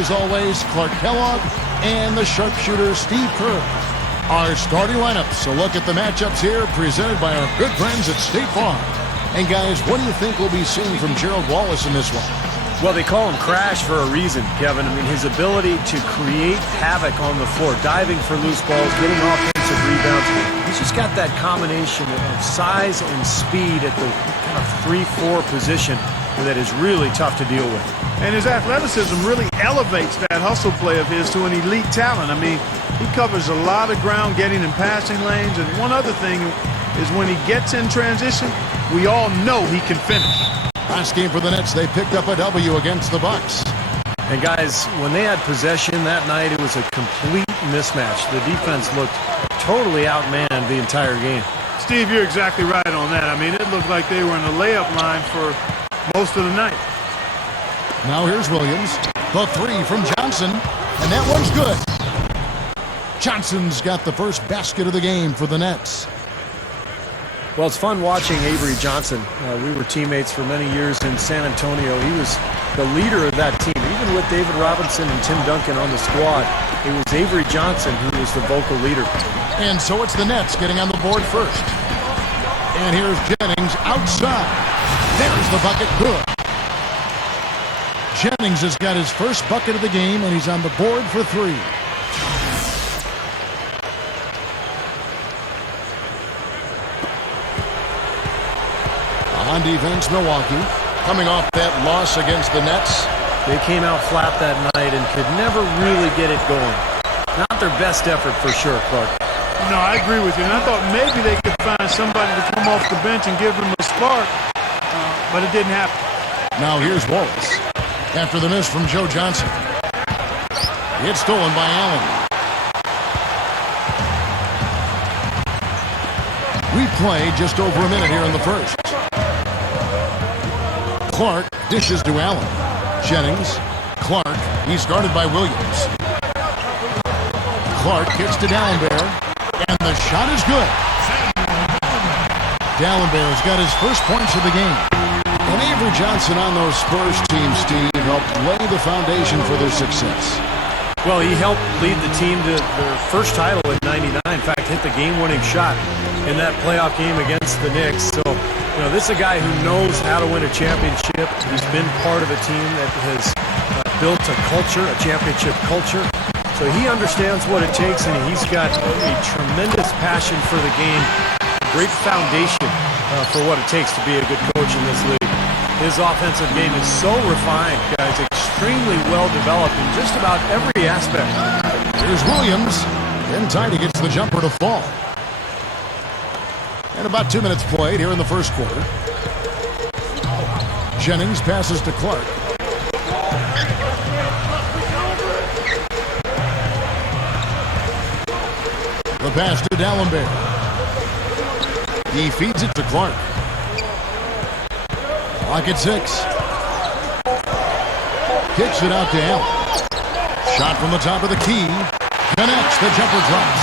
as always, Clark Kellogg and the sharpshooter Steve Kerr. Our starting lineups. A look at the matchups here presented by our good friends at State Farm. And guys, what do you think we'll be seeing from Gerald Wallace in this one? Well, they call him Crash for a reason, Kevin. I mean, his ability to create havoc on the floor, diving for loose balls, getting offensive rebounds. He's just got that combination of size and speed at the kind of 3-4 position that is really tough to deal with. And his athleticism really elevates that hustle play of his to an elite talent. I mean, he covers a lot of ground getting in passing lanes. And one other thing is when he gets in transition, we all know he can finish. Last game for the Nets, they picked up a W against the Bucks. And guys, when they had possession that night, it was a complete mismatch. The defense looked totally outmanned the entire game. Steve, you're exactly right on that. I mean, it looked like they were in the layup line for most of the night. Now here's Williams. The three from Johnson, and that one's good. Johnson's got the first basket of the game for the Nets. Well, it's fun watching Avery Johnson. We were teammates for many years in San Antonio. He was the leader of that team. Even with David Robinson and Tim Duncan on the squad, it was Avery Johnson who was the vocal leader. And so it's the Nets getting on the board first. And here's Jennings outside. There's the bucket, good. Jennings has got his first bucket of the game, and he's on the board for three. On defense, Milwaukee, coming off that loss against the Nets. They came out flat that night and could never really get it going. Not their best effort for sure, Clark. No, I agree with you. And I thought maybe they could find somebody to come off the bench and give them a spark, but it didn't happen. Now here's Wallace. After the miss from Joe Johnson. It's stolen by Allen. We play just over a minute here in the first. Clark dishes to Allen. Jennings. Clark. He's guarded by Williams. Clark kicks to Dallenberg. And the shot is good. Dallenberg's got his first points of the game. And Avery Johnson on those Spurs teams, Steve, helped lay the foundation for their success. Well, he helped lead the team to their first title in '99. In fact, hit the game-winning shot in that playoff game against the Knicks. So, you know, this is a guy who knows how to win a championship. He's been part of a team that has built a culture, a championship culture. So he understands what it takes, and he's got a tremendous passion for the game, a great foundation for what it takes to be a good coach in this league. His offensive game is so refined, guys, extremely well developed in just about every aspect. Here's Williams. In time, he gets the jumper to fall. And about 2 minutes played here in the first quarter. Jennings passes to Clark. The pass to Dallenberg. He feeds it to Clark. Clock at 6. Kicks it out to Allen. Shot from the top of the key. Connects. The jumper drops.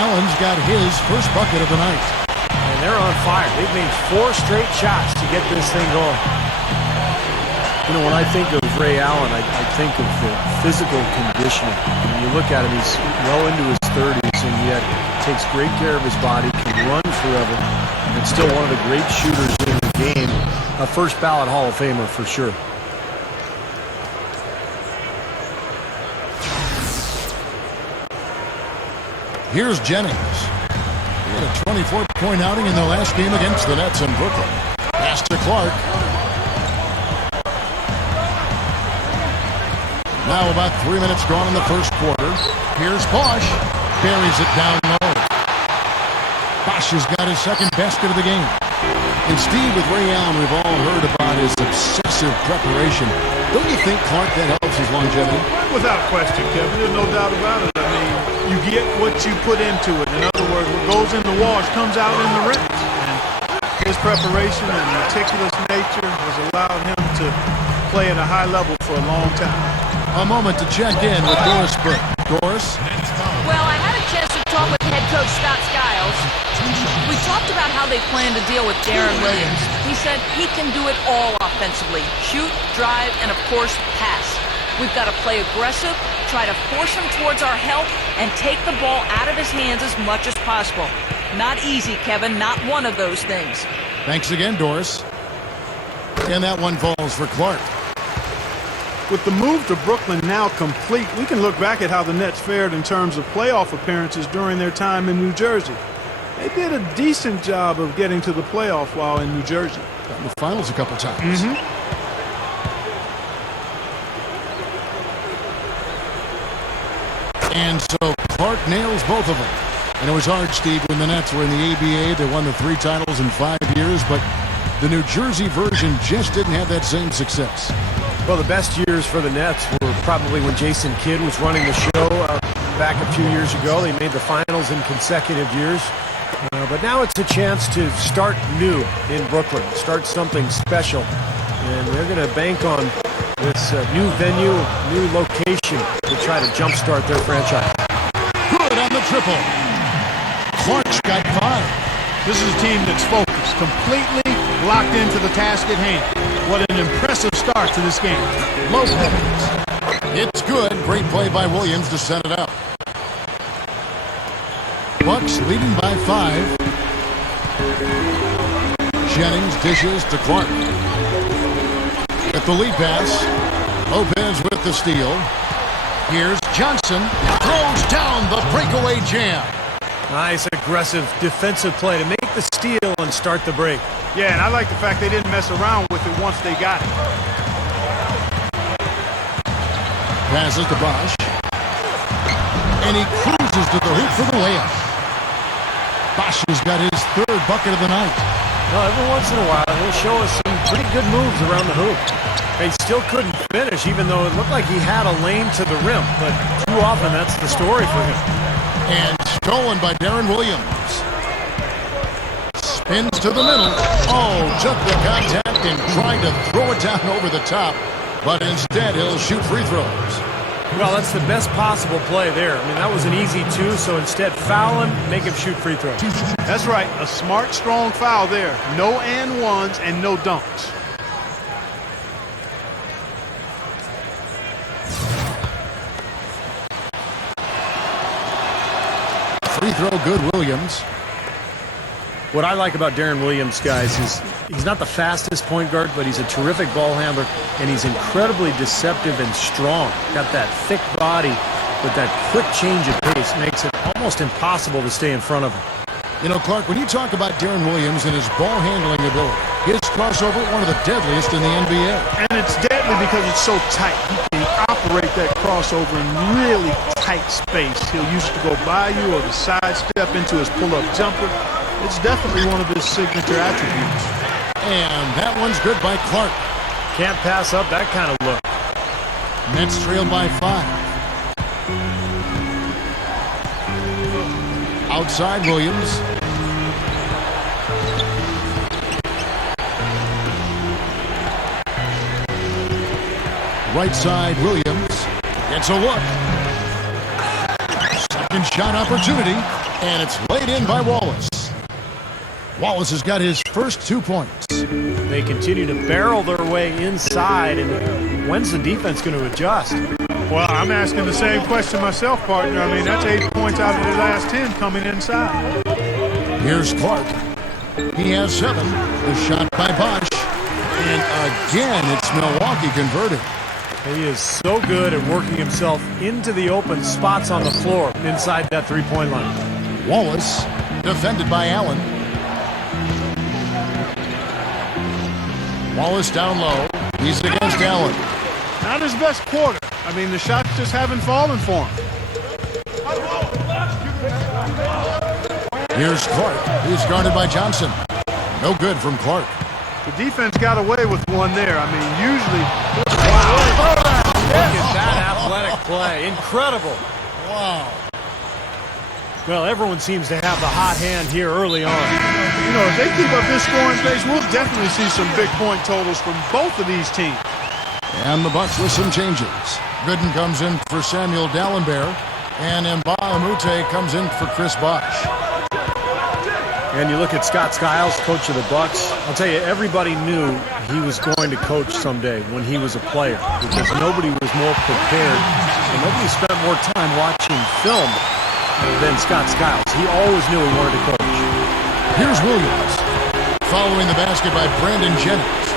Allen's got his first bucket of the night. And they're on fire. They've made 4 straight shots to get this thing going. You know, when I think of Ray Allen, I think of the physical conditioning. When you look at him, he's well into his 30s, and yet takes great care of his body, can run forever, and still one of the great shooters in the game. A first ballot Hall of Famer for sure. Here's Jennings. He had a 24-point outing in the last game against the Nets in Brooklyn. Pass to Clark. Now about 3 minutes gone in the first quarter. Here's Bosh. Buries it down low. Bosh has got his second basket of the game. And Steve, with Ray Allen, we've all heard about his obsessive preparation. Don't you think, Clark, that helps his longevity? Without question, Kevin. There's no doubt about it. I mean, you get what you put into it. In other words, what goes in the wash comes out in the rinse. And his preparation and meticulous nature has allowed him to play at a high level for a long time. A moment to check in with Doris Burke. Doris? Well, I had a chance to talk with head coach Scott Skiles. We talked about how they plan to deal with Darren Williams. He said he can do it all offensively. Shoot, drive, and of course, pass. We've got to play aggressive, try to force him towards our help, and take the ball out of his hands as much as possible. Not easy, Kevin. Not one of those things. Thanks again, Doris. And that one falls for Clark. With the move to Brooklyn now complete, we can look back at how the Nets fared in terms of playoff appearances during their time in New Jersey. They did a decent job of getting to the playoff while in New Jersey. Got in the finals a couple times. And so Clark nails both of them. And it was hard, Steve, when the Nets were in the ABA. They won the 3 titles in 5 years, but the New Jersey version just didn't have that same success. Well, the best years for the Nets were probably when Jason Kidd was running the show back a few years ago. They made the finals in consecutive years. But now it's a chance to start new in Brooklyn, start something special. And they're going to bank on this new venue, new location to try to jumpstart their franchise. Good on the triple. Clark's got 5. This is a team that's focused, completely locked into the task at hand. What an impressive start to this game. Lopez. It's good. Great play by Williams to set it up. Bucks leading by 5. Jennings dishes to Clark. With the lead pass. Lopez with the steal. Here's Johnson. Throws down the breakaway jam. Nice aggressive defensive play to make the steal and start the break. Yeah, and I like the fact they didn't mess around with it once they got it. Passes to BOSH. And he cruises to the hoop for the layup. BOSH has got his 3rd bucket of the night. Well, every once in a while, he'll show us some pretty good moves around the hoop. He still couldn't finish, even though it looked like he had a lane to the rim. But too often, that's the story for him. And stolen by Darren Williams. Spins to the middle. Oh, took the contact and tried to throw it down over the top. But instead, he'll shoot free throws. Well, that's the best possible play there. I mean, that was an easy 2, so instead foul him, make him shoot free throws. That's right. A smart, strong foul there. No and ones and no dunks. Free throw good, Williams. What I like about Darren Williams, guys, is he's not the fastest point guard, but he's a terrific ball handler, and he's incredibly deceptive and strong. Got that thick body, but that quick change of pace makes it almost impossible to stay in front of him. You know, Clark, when you talk about Darren Williams and his ball handling ability, his crossover, one of the deadliest in the NBA. And it's deadly because it's so tight. He can operate that crossover in really tight space. He'll use it to go by you or to sidestep into his pull-up jumper. It's definitely one of his signature attributes. And that one's good by Clark. Can't pass up that kind of look. Nets trail by 5. Outside Williams. Right side Williams. Gets a look. Second shot opportunity. And it's laid in by Wallace. Wallace has got his first 2 points. They continue to barrel their way inside, and when's the defense going to adjust? Well, I'm asking the same question myself, partner. I mean, that's 8 points out of the last 10 coming inside. Here's Clark. He has 7. The shot by BOSH. And again, it's Milwaukee converted. He is so good at working himself into the open spots on the floor inside that 3-point line. Wallace, defended by Allen. Wallace down low. He's against Allen. Not his best quarter. I mean, the shots just haven't fallen for him. Here's Clark. He's guarded by Johnson. No good from Clark. The defense got away with one there. I mean, usually... Wow. Look at that athletic play. Incredible. Wow. Well, everyone seems to have the hot hand here early on. You know, if they keep up this scoring pace, we'll definitely see some big point totals from both of these teams. And the Bucks with some changes. Gooden comes in for Samuel Dallenberg, and Mba2K13 comes in for Chris BOSH. And you look at Scott Skiles, coach of the Bucks. I'll tell you, everybody knew he was going to coach someday when he was a player because nobody was more prepared and nobody spent more time watching film than Scott Skiles. He always knew he wanted to coach. Here's Williams. Following the basket by Brandon Jennings.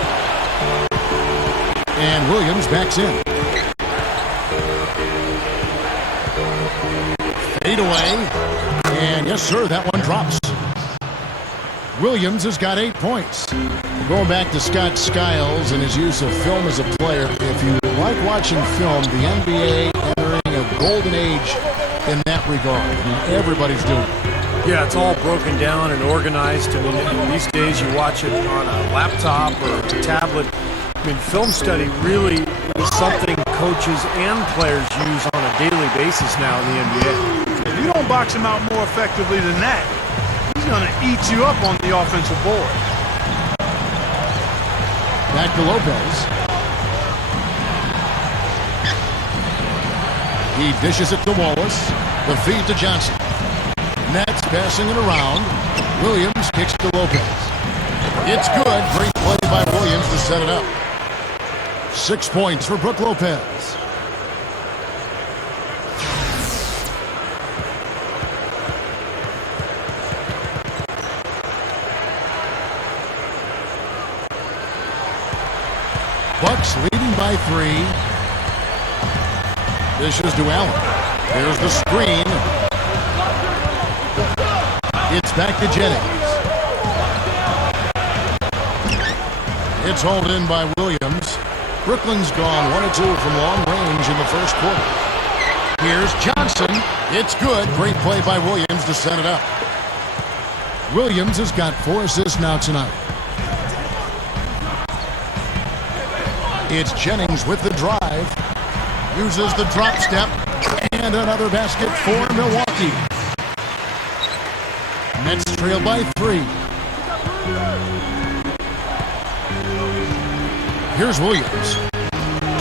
And Williams backs in. Fade away. And yes, sir, that one drops. Williams has got 8 points. Going back to Scott Skiles and his use of film as a player, if you like watching film, the NBA entering a golden age in that regard. I mean, everybody's doing it. Yeah, it's all broken down and organized. I mean, these days you watch it on a laptop or a tablet. I mean, film study really is something coaches and players use on a daily basis now in the NBA. If you don't box him out more effectively than that, he's going to eat you up on the offensive board. Back to Lopez. He dishes it to Wallace. The feed to Johnson. Nets passing it around. Williams kicks to Lopez. It's good. Great play by Williams to set it up. 6 points for Brook Lopez. Bucks leading by 3. Dishes to Allen. There's the screen. It's back to Jennings. It's hauled in by Williams. Brooklyn's gone 1 of 2 from long range in the first quarter. Here's Johnson. It's good. Great play by Williams to set it up. Williams has got 4 assists now tonight. It's Jennings with the drive. Uses the drop step. And another basket for Milwaukee. Nets trail by 3. Here's Williams.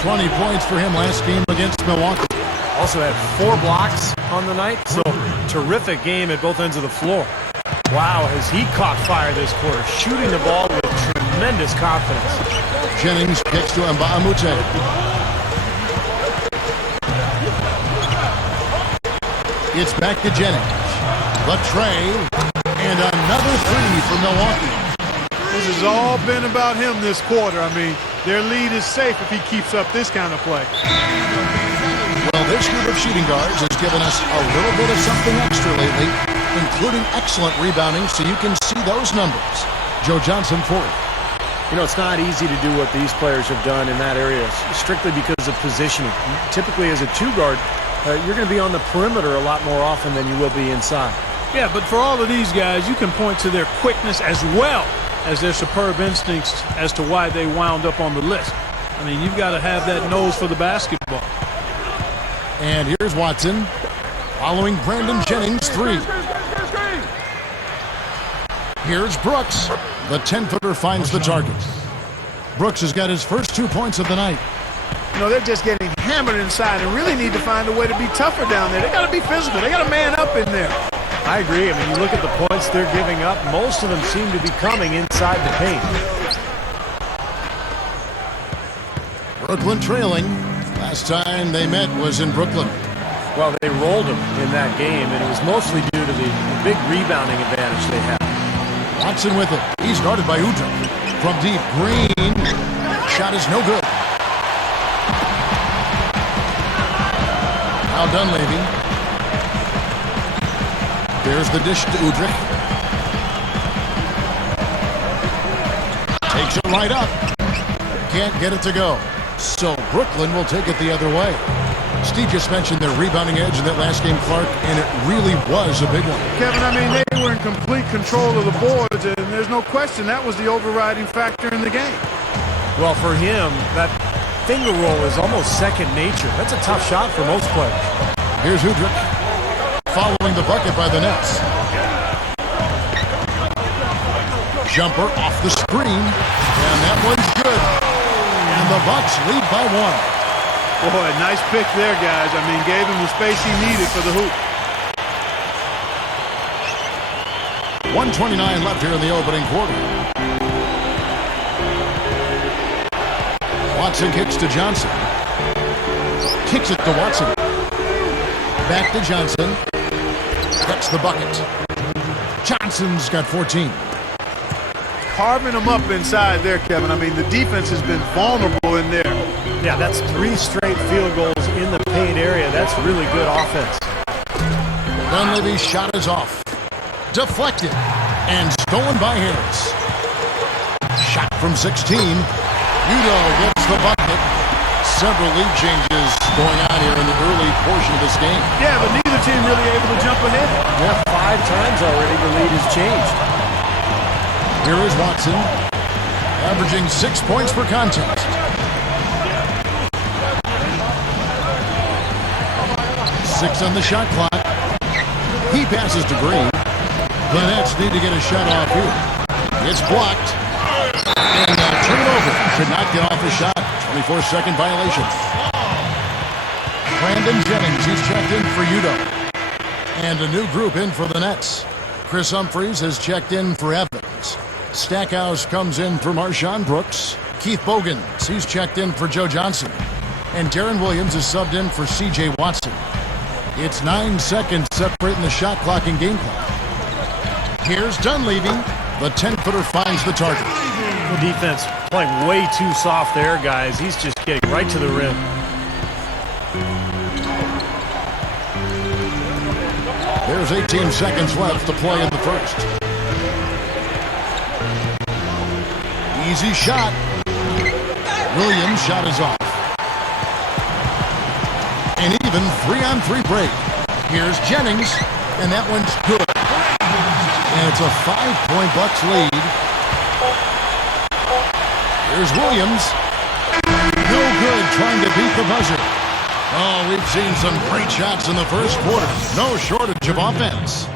20 points for him last game against Milwaukee. Also had 4 blocks on the night, so terrific game at both ends of the floor. Wow, has he caught fire this quarter, shooting the ball with tremendous confidence. Jennings kicks to Nba2K13. It's back to Jennings. The tray, and another 3 for Milwaukee. This has all been about him this quarter. I mean, their lead is safe if he keeps up this kind of play. Well, this group of shooting guards has given us a little bit of something extra lately, including excellent rebounding, so you can see those numbers. Joe Johnson for it. You know, it's not easy to do what these players have done in that area, strictly because of positioning. Typically, as a 2-guard, you're going to be on the perimeter a lot more often than you will be inside. Yeah, but for all of these guys, you can point to their quickness as well as their superb instincts as to why they wound up on the list. I mean, you've got to have that nose for the basketball. And here's Watson following Brandon Jennings' 3. Here's Brooks. The 10-footer finds the target. Brooks has got his first 2 points of the night. You know, they're just getting hammered inside and really need to find a way to be tougher down there. They got to be physical. They got to man up in there. I agree. I mean, you look at the points they're giving up, most of them seem to be coming inside the paint. Brooklyn trailing. Last time they met was in Brooklyn. Well, they rolled them in that game, and it was mostly due to the big rebounding advantage they had. Watson with it. He's guarded by Udrih. From deep, Green. Shot is no good. Now Dunleavy. There's the dish to Udrih. Takes it right up. Can't get it to go. So Brooklyn will take it the other way. Steve just mentioned their rebounding edge in that last game, Clark, and it really was a big one. Kevin, I mean, they were in complete control of the boards, and there's no question that was the overriding factor in the game. Well, for him, that finger roll is almost second nature. That's a tough shot for most players. Here's Udrih. Following the bucket by the Nets. Jumper off the screen, and that one's good. And the Bucks lead by 1. Boy, nice pick there, guys. I mean, gave him the space he needed for the hoop. 1:29 left here in the opening quarter. Watson kicks to Johnson. Kicks it to Watson. Back to Johnson. Gets the bucket. Johnson's got 14. Carving them up inside there, Kevin. I mean, the defense has been vulnerable in there. Yeah, that's 3 straight field goals in the paint area. That's really good offense. Dunleavy's shot is off. Deflected. And stolen by Harris. Shot from 16. Udo gets the bucket. Several lead changes going on here in the early portion of this game. Yeah, but neither team really able to jump ahead. Yeah, 5 times already the lead has changed. Here is Watson, averaging 6 points per contest. 6 on the shot clock. He passes to Green. The Nets need to get a shot off here. It's blocked. And turn it over. Should not get off the shot. 24-second violation. Brandon Jennings, he's checked in for Udo. And a new group in for the Nets. Chris Humphries has checked in for Evans. Stackhouse comes in for Marshawn Brooks. Keith Bogans, he's checked in for Joe Johnson. And Darren Williams is subbed in for C.J. Watson. It's 9 seconds separating the shot clock and game clock. Here's Dunleavy. The 10-footer finds the target. The defense playing way too soft there, guys. He's just getting right to the rim. There's 18 seconds left to play in the first. Easy shot. Williams' shot is off. An even 3-on-3 break. Here's Jennings, and that one's good. And it's a 5-point Bucks lead. Here's Williams. No good trying to beat the buzzer. Oh, we've seen some great shots in the first quarter. No shortage of offense.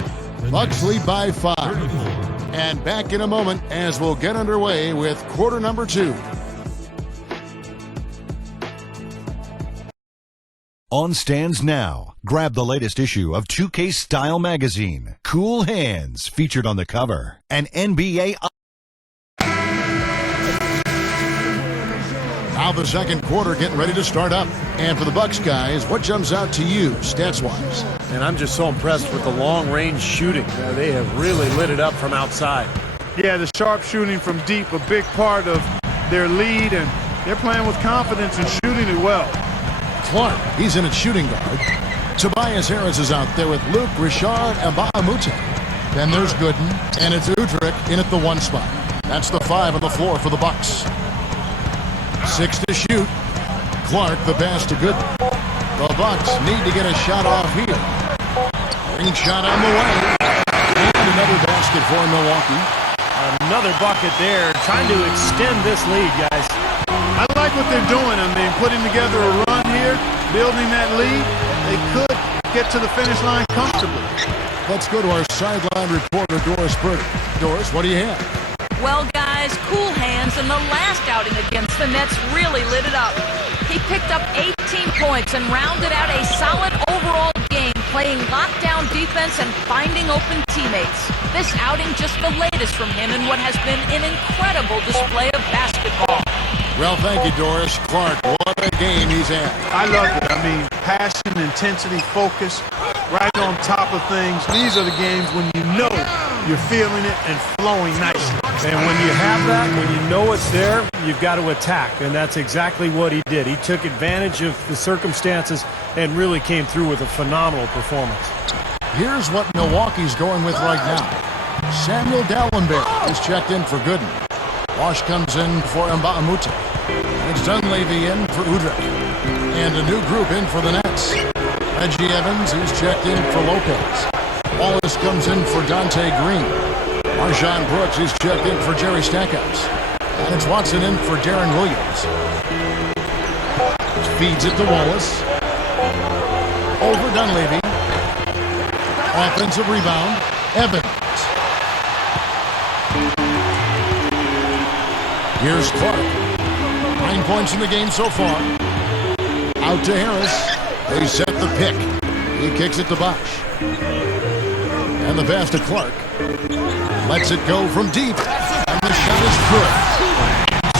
Bucks lead by 5. And back in a moment as we'll get underway with quarter number 2. On stands now. Grab the latest issue of 2K Style Magazine. Cool Hands, featured on the cover. And NBA. Now the second quarter getting ready to start up. And for the Bucks guys, what jumps out to you stats-wise? And I'm just so impressed with the long-range shooting. They have really lit it up from outside. Yeah, the sharp shooting from deep, a big part of their lead, and they're playing with confidence and shooting it well. Clark, he's in at shooting guard. Tobias Harris is out there with Luke, Richard, and Bahamute. Then there's Gooden, and it's Udrich in at the 1 spot. That's the 5 on the floor for the Bucks. 6 to shoot. Clark, the pass to Gooden. The Bucks need to get a shot off here. Green shot on the way. And another basket for Milwaukee. Another bucket there, trying to extend this lead, guys. I like what they're doing. I mean, putting together a run here, building that lead. They could get to the finish line comfortably. Let's go to our sideline reporter, Doris Burke. Doris, what do you have? Well, guys, cool hands in the last outing against the Nets really lit it up. He picked up 18 points and rounded out a solid overall game, playing lockdown defense and finding open teammates. This outing just the latest from him in what has been an incredible display of basketball. Well, thank you, Doris. Clark, what a game he's had. I love it. I mean, passion, intensity, focus, right on top of things. These are the games when you know you're feeling it and flowing nicely. And when you have that, when you know it's there, you've got to attack. And that's exactly what he did. He took advantage of the circumstances and really came through with a phenomenal performance. Here's what Milwaukee's going with right now. Samuel Dallenberg is checked in for Gooden. Bosh comes in for Mbamute. It's Dunleavy in for Udrich. And a new group in for the Nets. Reggie Evans, he's checked in for Lopez. Wallace comes in for Dante Green. Marshawn Brooks, he's checked in for Jerry Stackhouse. And it's Watson in for Darren Williams. Feeds it to Wallace. Over Dunleavy. Offensive rebound. Evans. Here's Clark. 9 points in the game so far. Out to Harris. They set the pick. He kicks it to Bosh. And the pass to Clark. Lets it go from deep. And the shot is good.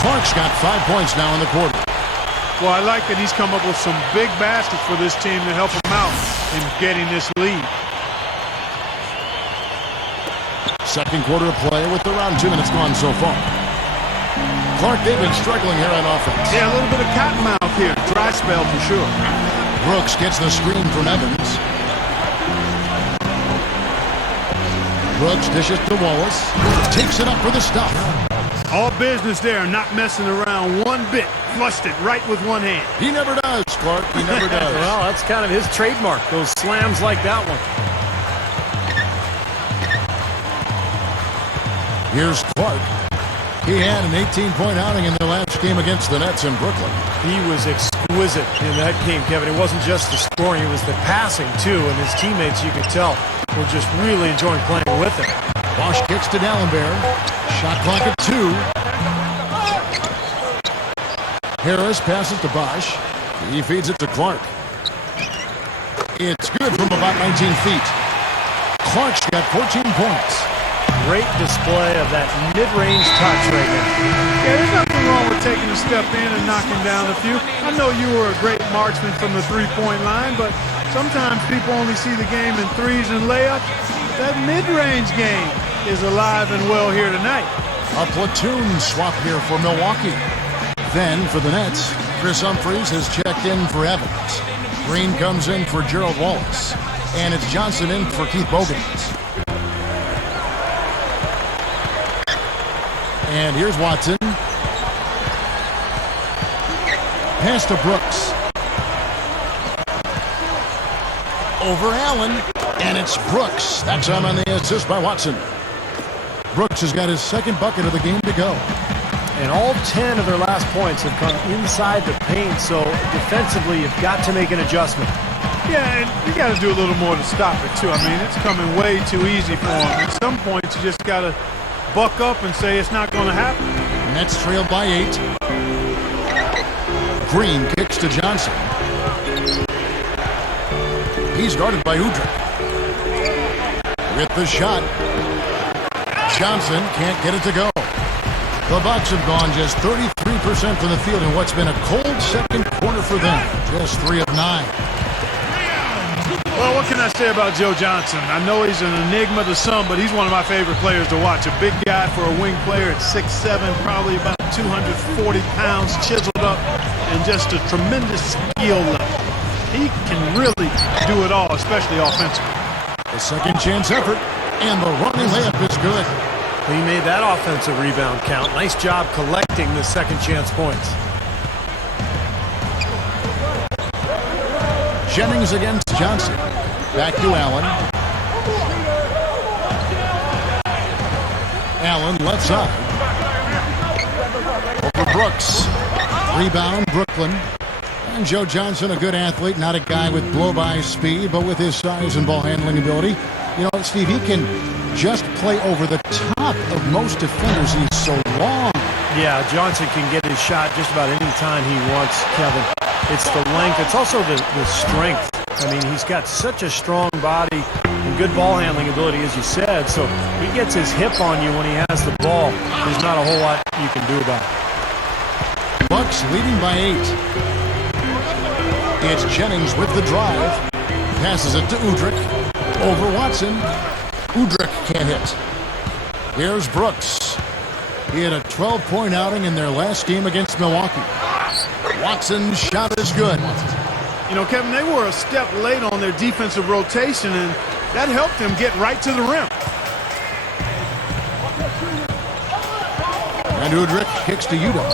Clark's got 5 points now in the quarter. Well, I like that he's come up with some big baskets for this team to help him out in getting this lead. Second quarter of play with around 2 minutes gone so far. Clark, they've been struggling here on offense. Yeah, a little bit of cotton mouth here. Dry spell for sure. Brooks gets the screen from Evans. Brooks dishes to Wallace. Takes it up for the stop. All business there, not messing around one bit. Flushed it right with one hand. He never does, Clark. He never does. Well, that's kind of his trademark, those slams like that one. Here's Clark. He had an 18-point outing in their last game against the Nets in Brooklyn. He was exquisite in that game, Kevin. It wasn't just the scoring, it was the passing, too. And his teammates, you could tell, were just really enjoying playing with him. Bosh kicks to D'Alembert. Shot clock at 2. Harris passes to Bosh. He feeds it to Clark. It's good from about 19 feet. Clark's got 14 points. Great display of that mid-range touch right there. Yeah, there's nothing wrong with taking a step in and knocking down a few. I know you were a great marksman from the three-point line, but sometimes people only see the game in threes and layups. That mid-range game is alive and well here tonight. A platoon swap here for Milwaukee. Then for the Nets, Chris Humphries has checked in for Evans. Green comes in for Gerald Wallace. And it's Johnson in for Keith Bogans. And here's Watson. Pass to Brooks. Over Allen. And it's Brooks. That's on the assist by Watson. Brooks has got his second bucket of the game to go. And all 10 of their last points have come inside the paint, so defensively you've got to make an adjustment. Yeah, and you got to do a little more to stop it, too. I mean, it's coming way too easy for him. At some point, you just got to buck up and say it's not going to happen. Nets trail by 8. Green kicks to Johnson. He's guarded by Udrih. With the shot. Johnson can't get it to go. The Bucks have gone just 33% from the field in what's been a cold second quarter for them. Just 3 of 9. Well, what can I say about Joe Johnson? I know he's an enigma to some, but he's one of my favorite players to watch. A big guy for a wing player at 6'7", probably about 240 pounds, chiseled up, and just a tremendous skill level. He can really do it all, especially offensively. The second chance effort, and the running layup is good. He made that offensive rebound count. Nice job collecting the second chance points. Jennings against Johnson. Back to Allen. Allen left side. Over Brooks. Rebound, Brooklyn. And Joe Johnson, a good athlete, not a guy with blow-by speed, but with his size and ball handling ability. You know, Steve, he can just play over the top of most defenders. He's so long. Yeah, Johnson can get his shot just about any time he wants, Kevin. It's the length. It's also the strength. I mean, he's got such a strong body and good ball handling ability, as you said. So he gets his hip on you when he has the ball. There's not a whole lot you can do about it. Bucks leading by 8. It's Jennings with the drive. Passes it to Udrih. Over Watson. Udrih can't hit. Here's Brooks. He had a 12-point outing in their last game against Milwaukee. Watson's shot is good. You know, Kevin, they were a step late on their defensive rotation, and that helped them get right to the rim. And Udrih kicks to Udoh.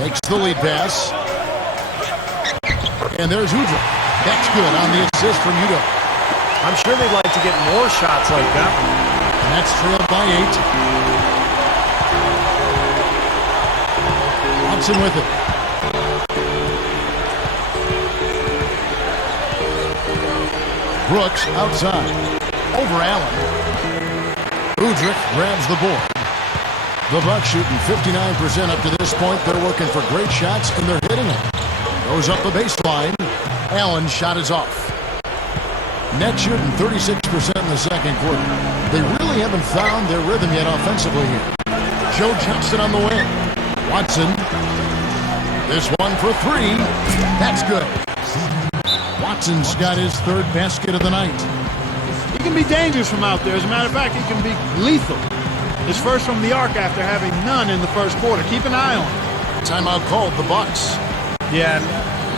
Makes the lead pass. And there's Udrih. That's good on the assist from Udoh. I'm sure they'd like to get more shots like that. Nets trailed by 8. Watson with it. Brooks outside. Over Allen. Udrih grabs the board. The Bucks shooting 59% up to this point. They're working for great shots, and they're hitting it. Goes up the baseline. Allen's shot is off. Net shooting 36% in the second quarter. They really haven't found their rhythm yet offensively here. Joe Johnson on the wing. Watson. This one for three. That's good. Watson's got his third basket of the night. He can be dangerous from out there. As a matter of fact, he can be lethal. His first from the arc after having none in the first quarter. Keep an eye on him. Timeout called the Bucks. Yeah,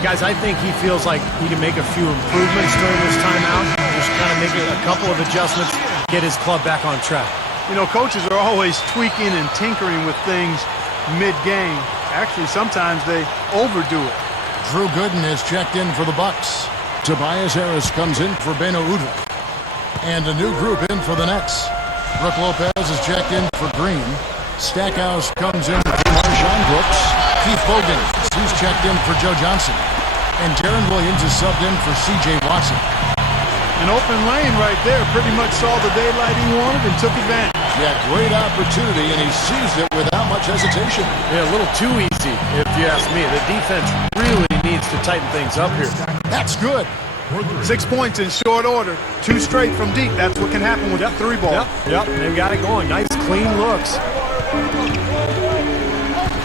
guys, I think he feels like he can make a few improvements during this timeout. Just kind of make a couple of adjustments, get his club back on track. You know, coaches are always tweaking and tinkering with things mid-game. Actually, sometimes they overdo it. Drew Gooden has checked in for the Bucks. Tobias Harris comes in for Beno Udrih. And a new group in for the Nets. Brook Lopez is checked in for Green. Stackhouse comes in for Marshawn Brooks. Keith Bogans, he's checked in for Joe Johnson. And Darren Williams is subbed in for C.J. Watson. An open lane right there. Pretty much saw the daylight he wanted and took advantage. Yeah, great opportunity, and he seized it without much hesitation. Yeah, a little too easy, if you ask me. The defense really needs to tighten things up here. That's good. 6 points in short order. 2 straight from deep. That's what can happen with the 3-ball. Yep, they've got it going. Nice, clean looks.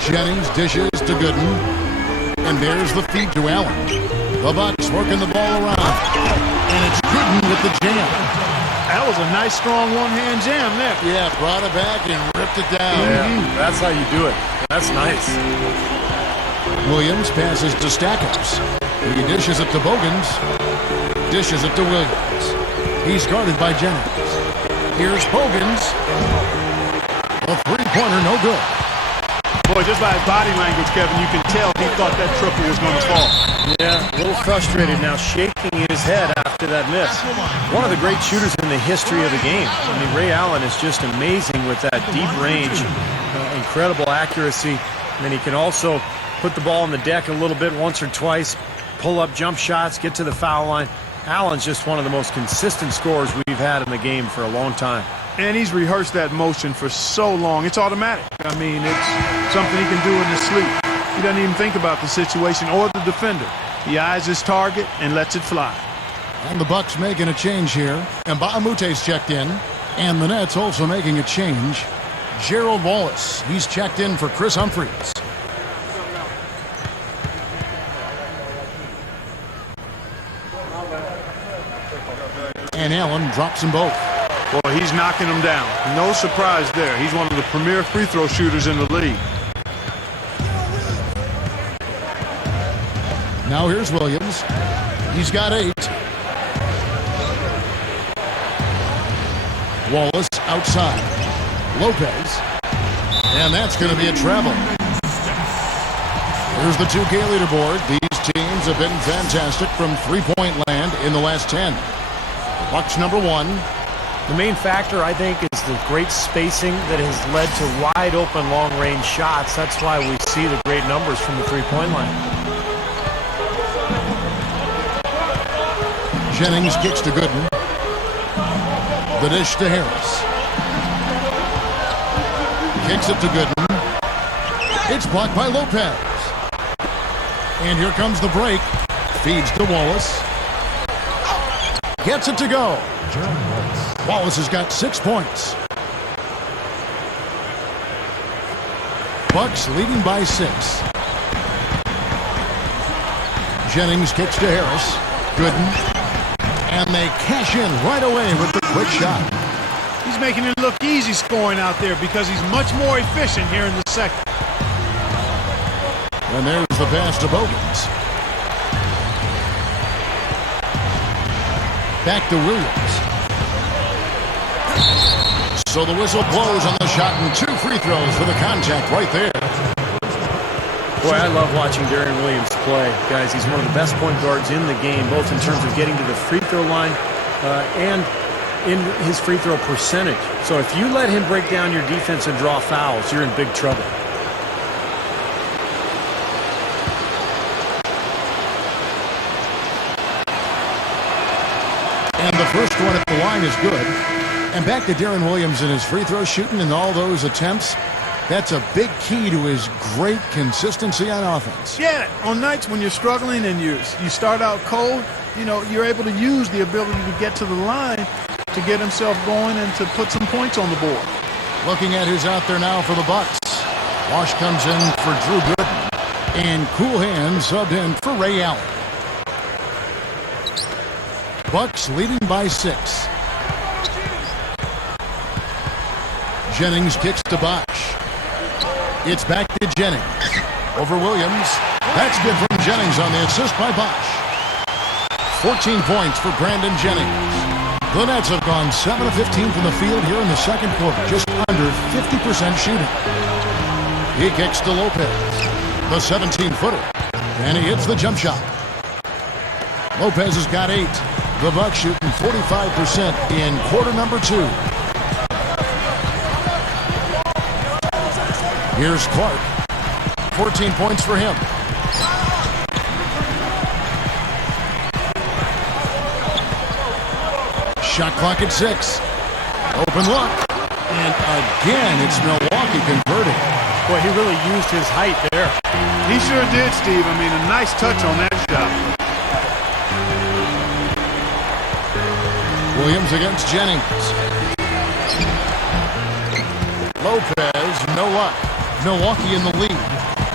Jennings dishes to Gooden. And there's the feed to Allen. The Bucks working the ball around. And it's Gooden with the jam. That was a nice, strong one-hand jam there. Yeah, brought it back and ripped it down. Yeah, that's how you do it. That's nice. Williams passes to Stackhouse. He dishes it to Bogans. Dishes it to Williams. He's guarded by Jennings. Here's Bogans. A three-pointer, no good. Boy, just by his body language, Kevin, you can tell he thought that triple was going to fall. Yeah, a little frustrated now, shaking his head after that miss. One of the great shooters in the history of the game. I mean, Ray Allen is just amazing with that deep range, incredible accuracy, and he can also put the ball on the deck a little bit once or twice, pull up jump shots, get to the foul line. Allen's just one of the most consistent scorers we've had in the game for a long time. And he's rehearsed that motion for so long. It's automatic. I mean, it's something he can do in his sleep. He doesn't even think about the situation or the defender. He eyes his target and lets it fly. And the Bucks making a change here. And Baamute's checked in. And the Nets also making a change. Gerald Wallace, he's checked in for Chris Humphries. And Allen drops them both. Boy, he's knocking them down. No surprise there. He's one of the premier free throw shooters in the league. Now here's Williams. He's got 8. Wallace outside. Lopez. And that's going to be a travel. Here's the 2K leaderboard. These teams have been fantastic from three-point land in the last 10. Bucks number 1. The main factor, I think, is the great spacing that has led to wide-open long-range shots. That's why we see the great numbers from the three-point line. Jennings kicks to Gooden. The dish to Harris. Kicks it to Gooden. It's blocked by Lopez. And here comes the break. Feeds to Wallace. Gets it to go. Wallace has got 6 points. Bucks leading by 6. Jennings kicks to Harris. Gooden. And they cash in right away with the quick shot. He's making it look easy scoring out there because he's much more efficient here in the second. And there's the pass to Bogans. Back to Williams. So the whistle blows on the shot and 2 free throws for the contact right there. Boy, I love watching Darren Williams play. Guys, he's one of the best point guards in the game, both in terms of getting to the free throw line and in his free throw percentage. So if you let him break down your defense and draw fouls, you're in big trouble. And the first one at the line is good. And back to Darren Williams and his free throw shooting and all those attempts. That's a big key to his great consistency on offense. Yeah, on nights when you're struggling and you start out cold, you know, you're able to use the ability to get to the line to get himself going and to put some points on the board. Looking at who's out there now for the Bucks. Bosh comes in for Drew Gooden. And Cool Hands subbed in for Ray Allen. Bucks leading by 6. Jennings kicks to Bosh. It's back to Jennings. Over Williams. That's good from Jennings on the assist by Bosh. 14 points for Brandon Jennings. The Nets have gone 7 of 15 from the field here in the second quarter, just under 50% shooting. He kicks to Lopez, the 17-footer, and he hits the jump shot. Lopez has got 8. The Bucks shooting 45% in quarter number 2. Here's Clark. 14 points for him. Shot clock at 6. Open look. And again, it's Milwaukee converting. Boy, he really used his height there. He sure did, Steve. I mean, a nice touch on that shot. Williams against Jennings. Lopez, no luck. Milwaukee in the lead.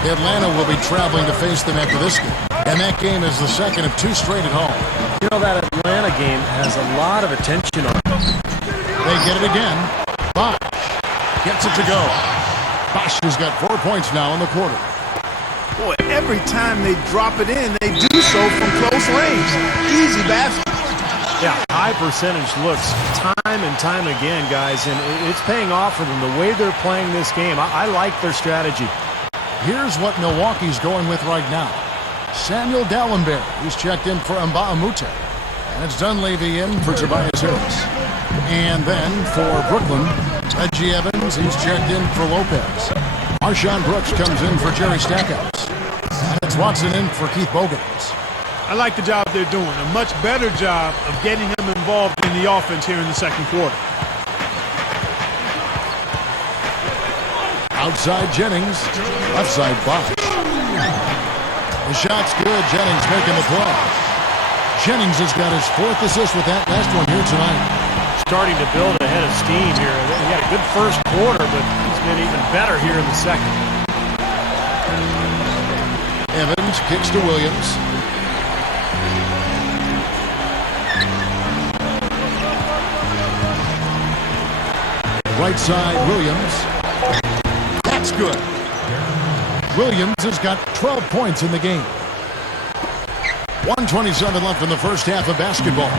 Atlanta will be traveling to face them after this game. And that game is the second of 2 straight at home. You know, that Atlanta game has a lot of attention on it. They get it again. Bosh gets it to go. Bosh has got 4 points now in the quarter. Boy, every time they drop it in, they do so from close range. Easy basket. Yeah, high percentage looks time and time again, guys, and it's paying off for them the way they're playing this game. I like their strategy. Here's what Milwaukee's going with right now. Samuel Dallenberg, who's checked in for Mbamute. And it's Dunleavy in for Tobias Harris. And then for Brooklyn, Reggie Evans, he's checked in for Lopez. Marshawn Brooks comes in for Jerry Stackhouse. And it's Watson in for Keith Bogans. I like the job they're doing. A much better job of getting him involved in the offense here in the second quarter. Outside Jennings, left side Bosh. The shot's good. Jennings making the play. Jennings has got his 4th assist with that last one here tonight. Starting to build a head of steam here. He had a good first quarter, but he's been even better here in the second. Evans kicks to Williams. Right side, Williams. That's good. Williams has got 12 points in the game. 1:27 left in the first half of basketball.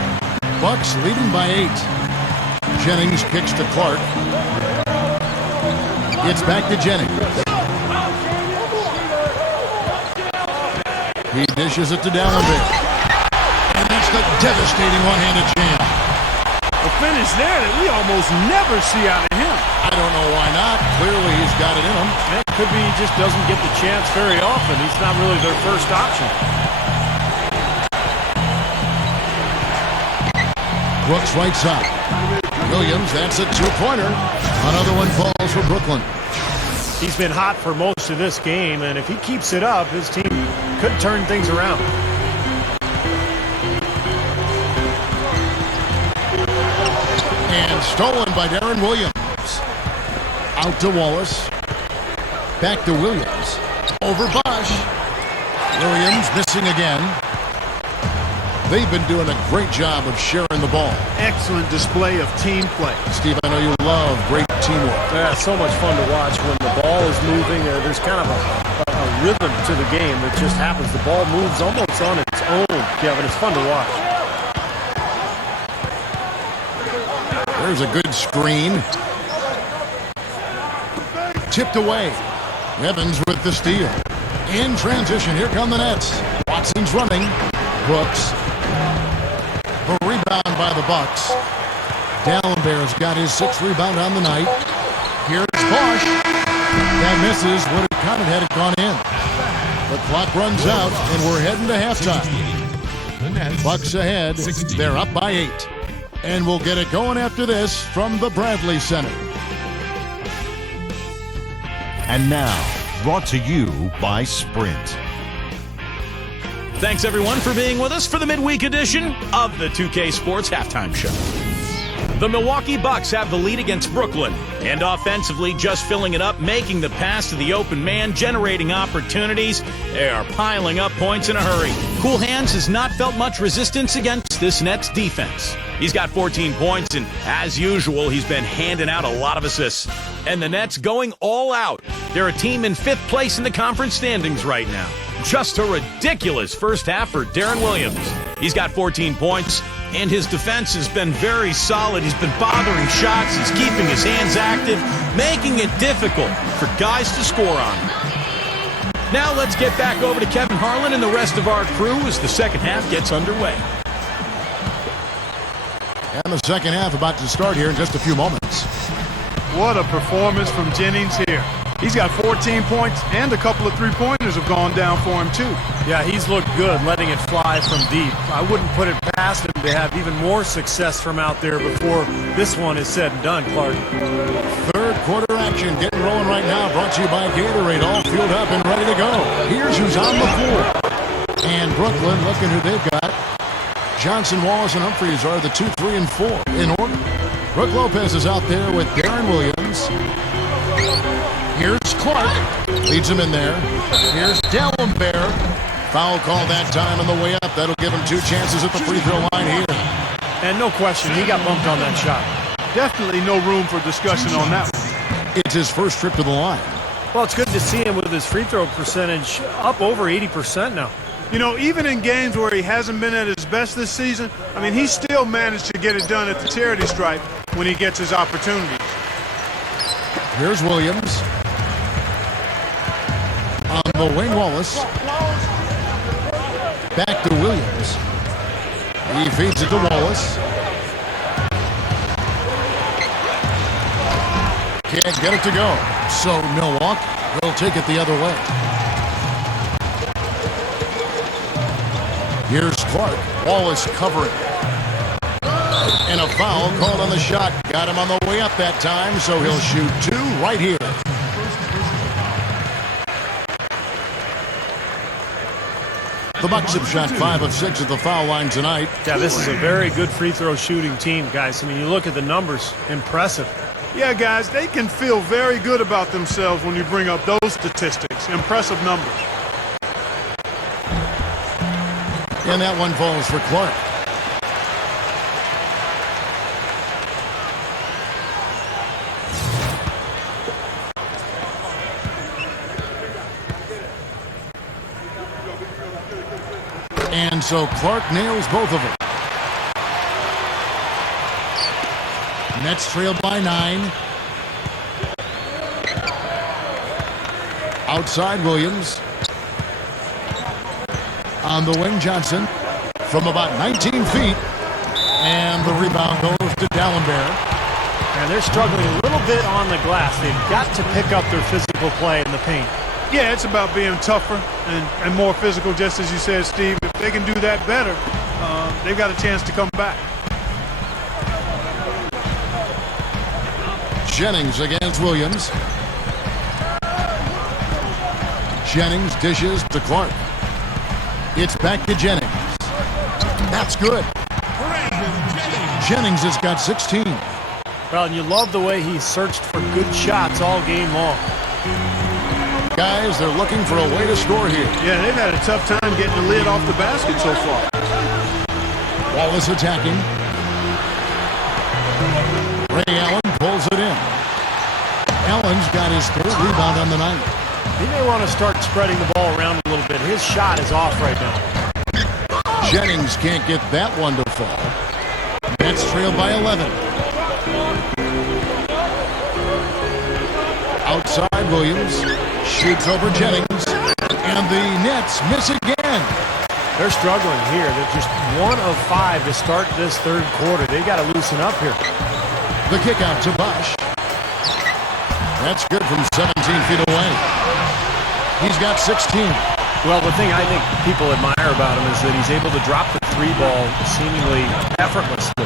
Bucks leading by 8. Jennings kicks to Clark. It's back to Jennings. He dishes it to Dallenberg. And that's the devastating one-handed jam. A finish there that we almost never see out of him. I don't know why not. Clearly he's got it in him. It could be he just doesn't get the chance very often. He's not really their first option. Brooks right side. Williams, that's a 2-pointer. Another one falls for Brooklyn. He's been hot for most of this game, and if he keeps it up, his team could turn things around. And stolen by Darren Williams. Out to Wallace. Back to Williams. Over Bosh. Williams missing again. They've been doing a great job of sharing the ball. Excellent display of team play. Steve, I know you love great teamwork. Yeah, it's so much fun to watch when the ball is moving. There's kind of a rhythm to the game that just happens. The ball moves almost on its own, Kevin. It's fun to watch. There's a good screen. Tipped away. Evans with the steal. In transition, here come the Nets. Watson's running. Brooks. A rebound by the Bucks. Dallenberg's got his 6th rebound on the night. Here's Bosh. That misses. Would have counted had it gone in. The clock runs out, and we're heading to halftime. Bucks ahead. They're up by 8. And we'll get it going after this from the Bradley Center. And now, brought to you by Sprint. Thanks, everyone, for being with us for the midweek edition of the 2K Sports Halftime Show. The Milwaukee Bucks have the lead against Brooklyn, and offensively just filling it up, making the pass to the open man, generating opportunities. They are piling up points in a hurry. Cool Hands has not felt much resistance against this Nets defense. He's got 14 points, and as usual, he's been handing out a lot of assists. And the Nets going all out. They're a team in 5th place in the conference standings right now. Just a ridiculous first half for Darren Williams. He's got 14 points, and his defense has been very solid. He's been bothering shots. He's keeping his hands active, making it difficult for guys to score on him. Now let's get back over to Kevin Harlan and the rest of our crew as the second half gets underway. And the second half about to start here in just a few moments. What a performance from Jennings here. He's got 14 points, and a couple of three-pointers have gone down for him, too. Yeah, he's looked good letting it fly from deep. I wouldn't put it past him to have even more success from out there before this one is said and done, Clark. Third quarter action getting rolling right now. Brought to you by Gatorade. All fueled up and ready to go. Here's who's on the floor. And Brooklyn, looking who they've got. Johnson, Wallace, and Humphries are the 2, 3, and 4 in order. Brook Lopez is out there with Darren Williams. Here's Clark. Leads him in there. Here's Dellenbear. Foul call that time on the way up. That'll give him 2 chances at the free throw line here. And no question, he got bumped on that shot. Definitely no room for discussion on that one. It's his first trip to the line. Well, it's good to see him with his free throw percentage up over 80% now. You know, even in games where he hasn't been at his best this season, I mean, he still managed to get it done at the charity stripe when he gets his opportunities. Here's Williams. On the wing, Wallace. Back to Williams. He feeds it to Wallace. Can't get it to go. So Milwaukee will take it the other way. Here's Clark. Wallace covering. And a foul called on the shot. Got him on the way up that time, so he'll shoot 2 right here. The Bucks have shot 5 of 6 at the foul line tonight. Yeah, this is a very good free throw shooting team, guys. I mean, you look at the numbers, impressive. Yeah, guys, they can feel very good about themselves when you bring up those statistics. Impressive numbers. And that one falls for Clark. And so Clark nails both of them. Nets trail by 9. Outside Williams. On the wing, Johnson from about 19 feet. And the rebound goes to Dellenbear. And they're struggling a little bit on the glass. They've got to pick up their physical play in the paint. Yeah, it's about being tougher and more physical, just as you said, Steve. If they can do that better, they've got a chance to come back. Jennings against Williams. Jennings dishes to Clark. It's back to Jennings. That's good. Jennings has got 16. Well, and you love the way he searched for good shots all game long. Guys, they're looking for a way to score here. Yeah, they've had a tough time getting the lid off the basket so far. Wallace attacking. Ray Allen pulls it in. Allen's got his 3rd rebound on the night. He may want to start spreading the ball around a little bit. His shot is off right now. Jennings can't get that one to fall. Nets trail by 11. Outside Williams. Shoots over Jennings. And the Nets miss again. They're struggling here. They're just 1 of 5 to start this 3rd quarter. They've got to loosen up here. The kick out to BOSH. That's good from 17 feet away. He's got 16. Well, the thing I think people admire about him is that he's able to drop the 3 ball seemingly effortlessly.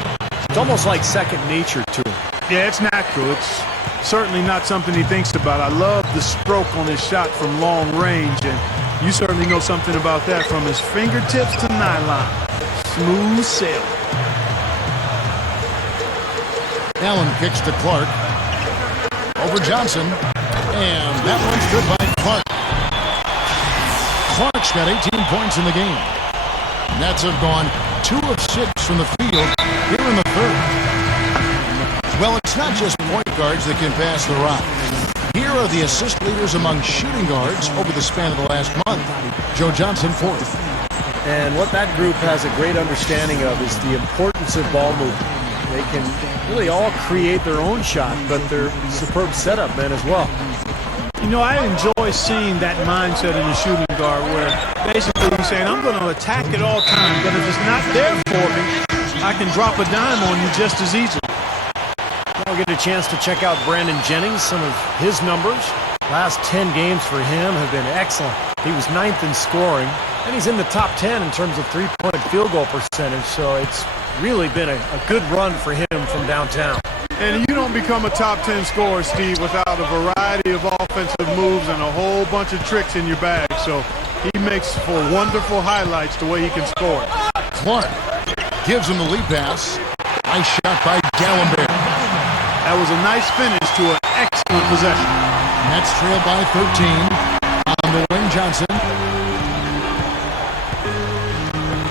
It's almost like second nature to him. Yeah, it's natural. It's certainly not something he thinks about. I love the stroke on his shot from long range, and You certainly know something about that from his fingertips to nylon. Smooth sailing. Allen kicks to Clark. Over Johnson. And that one's good by Clark. Clark's got 18 points in the game. Nets have gone 2 of 6 from the field here in the third. Well, it's not just point guards that can pass the rock. Here are the assist leaders among shooting guards over the span of the last month. Joe Johnson, 4th. And what that group has a great understanding of is the importance of ball movement. They can really all create their own shot, but they're superb setup men as well. You know, I enjoy seeing that mindset in the shooting guard where basically he's saying, I'm going to attack at all times, but if it's not there for me, I can drop a dime on you just as easily. I'll get a chance to check out Brandon Jennings. Some of his numbers, last 10 games for him have been excellent. He was 9th in scoring, and he's in the top 10 in terms of three-point field goal percentage, so it's really been a good run for him from downtown. And you don't become a top 10 scorer, Steve, without a variety of offensive moves and a whole bunch of tricks in your bag, so he makes for wonderful highlights the way he can score. Clark gives him the lead pass. Nice shot by Gallenberg. That was a nice finish to an excellent possession. Nets trail by 13. On the wing, Johnson.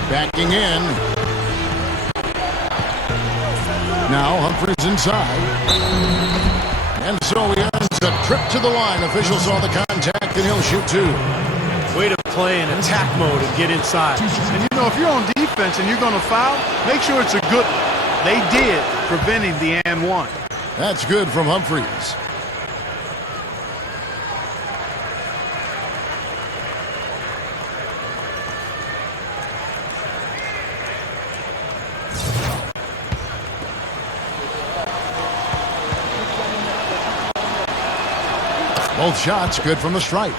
Backing in. Now Humphries inside. And so he earns a trip to the line. Officials saw the contact and he'll shoot 2. Way to play in attack mode and get inside. And you know, if you're on defense and you're going to foul, make sure it's a good one. They did, preventing the and one. That's good from Humphries. Both shots good from the stripe.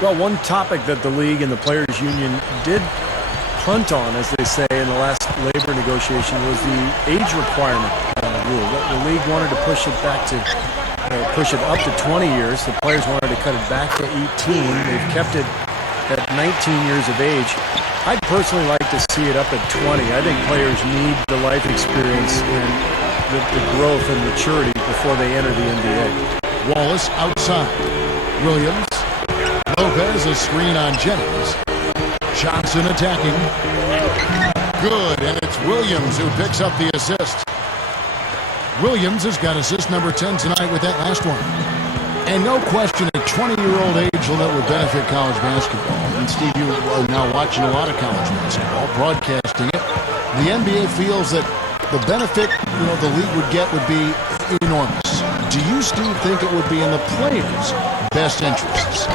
Well, one topic that the league and the Players Union did punt on, as they say, in the last labor negotiation was the age requirement rule. The league wanted to push it back to push it up to 20 years. The players wanted to cut it back to 18. They've kept it at 19 years of age. I'd personally like to see it up at 20. I think players need the life experience and the growth and maturity before they enter the NBA. Wallace outside. Williams. Lopez a screen on Jennings. Johnson attacking. Good, and it's Williams who picks up the assist. Williams has got assist number 10 tonight with that last one. And no question, a 20-year-old age that would benefit college basketball. And Steve, you are now watching a lot of college basketball, broadcasting it. The NBA feels that the benefit the league would get would be enormous. Do you, Steve, think it would be in the players' best interests?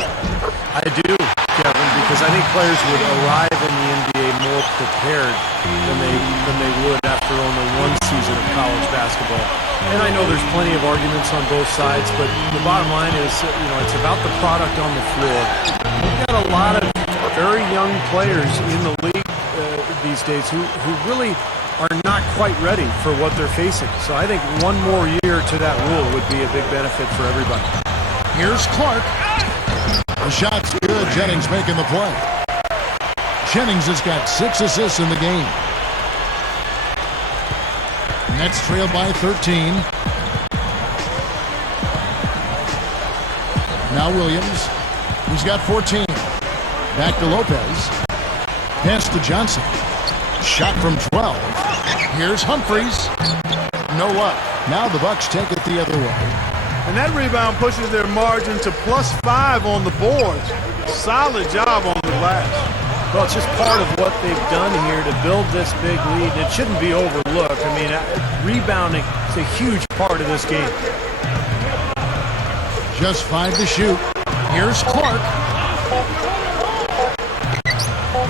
I do, Kevin, because I think players would arrive in the NBA more prepared than they would after only one season of college basketball. And I know there's plenty of arguments on both sides, but the bottom line is, it's about the product on the floor. We've got a lot of very young players in the league these days who really are not quite ready for what they're facing. So I think one more year to that rule would be a big benefit for everybody. Here's Clark. The shot's good. Jennings making the play. Jennings has got 6 assists in the game. Nets trail by 13. Now Williams. He's got 14. Back to Lopez. Pass to Johnson. Shot from 12. Here's Humphries. No luck. Now the Bucks take it the other way. And that rebound pushes their margin to +5 on the boards. Solid job on the glass. Well, it's just part of what they've done here to build this big lead. It shouldn't be overlooked. I mean, rebounding is a huge part of this game. Just 5 to shoot. Here's Clark.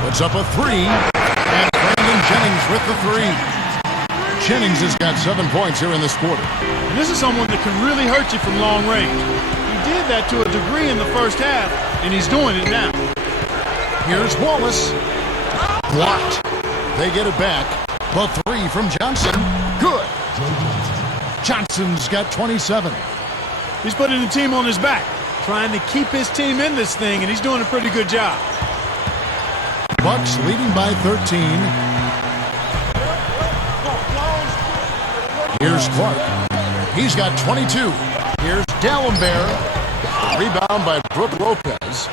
Puts up a 3. And Brandon Jennings with the 3. Jennings has got 7 points here in this quarter. And this is someone that can really hurt you from long range. He did that to a degree in the first half, and he's doing it now. Here's Wallace. Blocked. They get it back. The 3 from Johnson. Good. Johnson's got 27. He's putting the team on his back, trying to keep his team in this thing, and he's doing a pretty good job. Bucks leading by 13. Here's Clark. He's got 22. Here's D'Alembert. Rebound by Brook Lopez.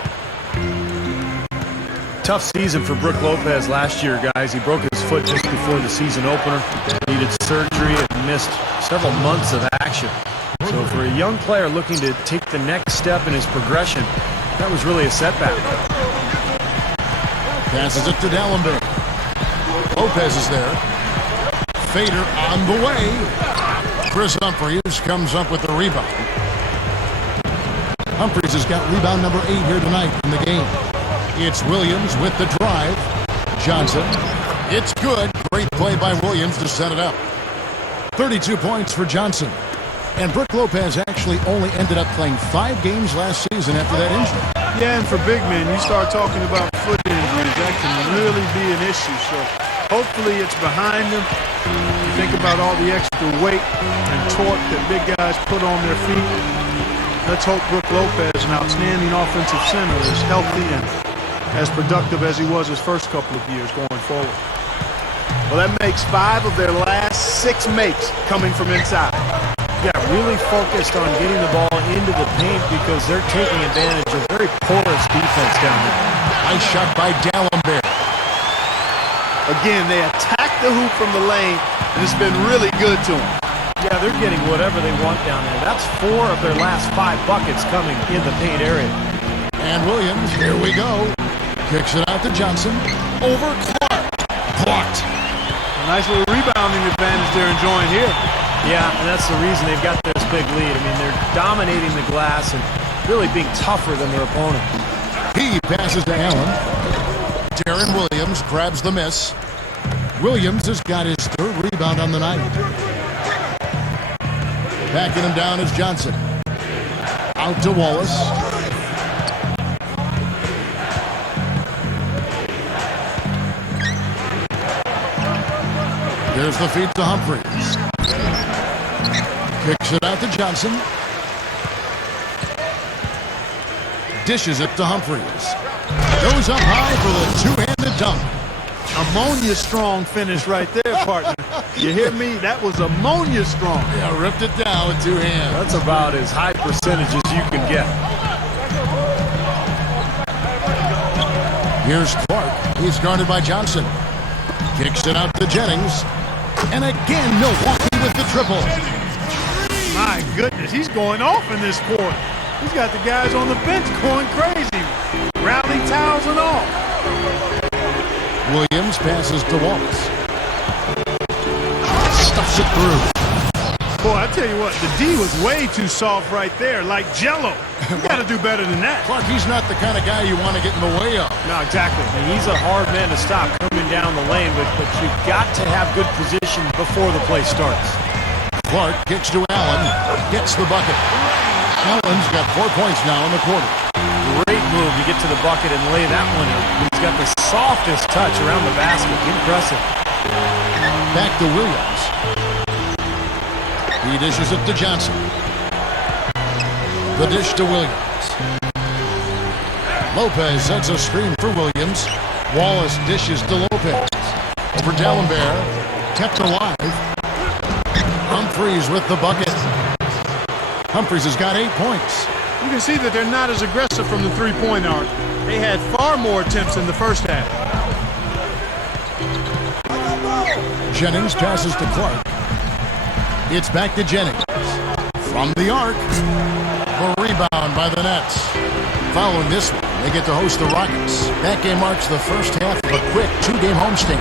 Tough season for Brook Lopez last year, guys. He broke his foot just before the season opener. Needed surgery and missed several months of action. So for a young player looking to take the next step in his progression, that was really a setback. Passes it to D'Alembert. Lopez is there. Fader on the way. Chris Humphries comes up with the rebound. Humphries has got rebound number 8 here tonight in the game. It's Williams with the drive. Johnson. It's good. Great play by Williams to set it up. 32 points for Johnson. And Brook Lopez actually only ended up playing 5 games last season after that injury. Yeah, and for big men, you start talking about foot injuries, that can really be an issue. So hopefully it's behind them. You think about all the extra weight and torque that big guys put on their feet. Let's hope Brook Lopez, an outstanding offensive center, is healthy and as productive as he was his first couple of years going forward. Well, that makes 5 of their last 6 makes coming from inside. Yeah, really focused on getting the ball into the paint because they're taking advantage of very porous defense down there. Nice shot by D'Alembert. Again, they attack the hoop from the lane, and it's been really good to them. Yeah, they're getting whatever they want down there. That's 4 of their last 5 buckets coming in the paint area. And Williams, here we go. Kicks it out to Johnson. Over Clark. Blocked. A nice little rebounding advantage they're enjoying here. Yeah, and that's the reason they've got this big lead. I mean, they're dominating the glass and really being tougher than their opponent. He passes to Allen. Darren Williams grabs the miss. Williams has got his 3rd rebound on the night. Backing him down is Johnson. Out to Wallace. There's the feed to Humphries. Kicks it out to Johnson. Dishes it to Humphries. Goes up high for the two-handed dunk. Ammonia strong finish right there, partner. You hear me? That was ammonia strong. Yeah, ripped it down with 2 hands. That's about as high percentage as you can get. Here's Clark. He's guarded by Johnson. Kicks it out to Jennings. And again, Milwaukee with the triple. My goodness, he's going off in this quarter. He's got the guys on the bench going crazy. Rally towels and all. Williams passes to Wallace. Stuffs it through. Boy, I tell you what, the D was way too soft right there, like Jell-O. You got to do better than that. Clark, he's not the kind of guy you want to get in the way of. No, exactly. I mean, he's a hard man to stop coming down the lane, but you've got to have good position before the play starts. Clark kicks to Allen, gets the bucket. Allen's got 4 points now in the quarter. Great move to get to the bucket and lay that one in. He's got the softest touch around the basket. Impressive. Back to Williams. He dishes it to Johnson. The dish to Williams. Lopez sets a screen for Williams. Wallace dishes to Lopez. Over D'Alembert. Kept alive. Humphries with the bucket. Humphries has got 8 points. You can see that they're not as aggressive from the three-point arc. They had far more attempts in the first half. Jennings passes to Clark. It's back to Jennings. From the arc. The rebound by the Nets. Following this one, they get to host the Rockets. That game marks the first half of a quick 2-game homestand.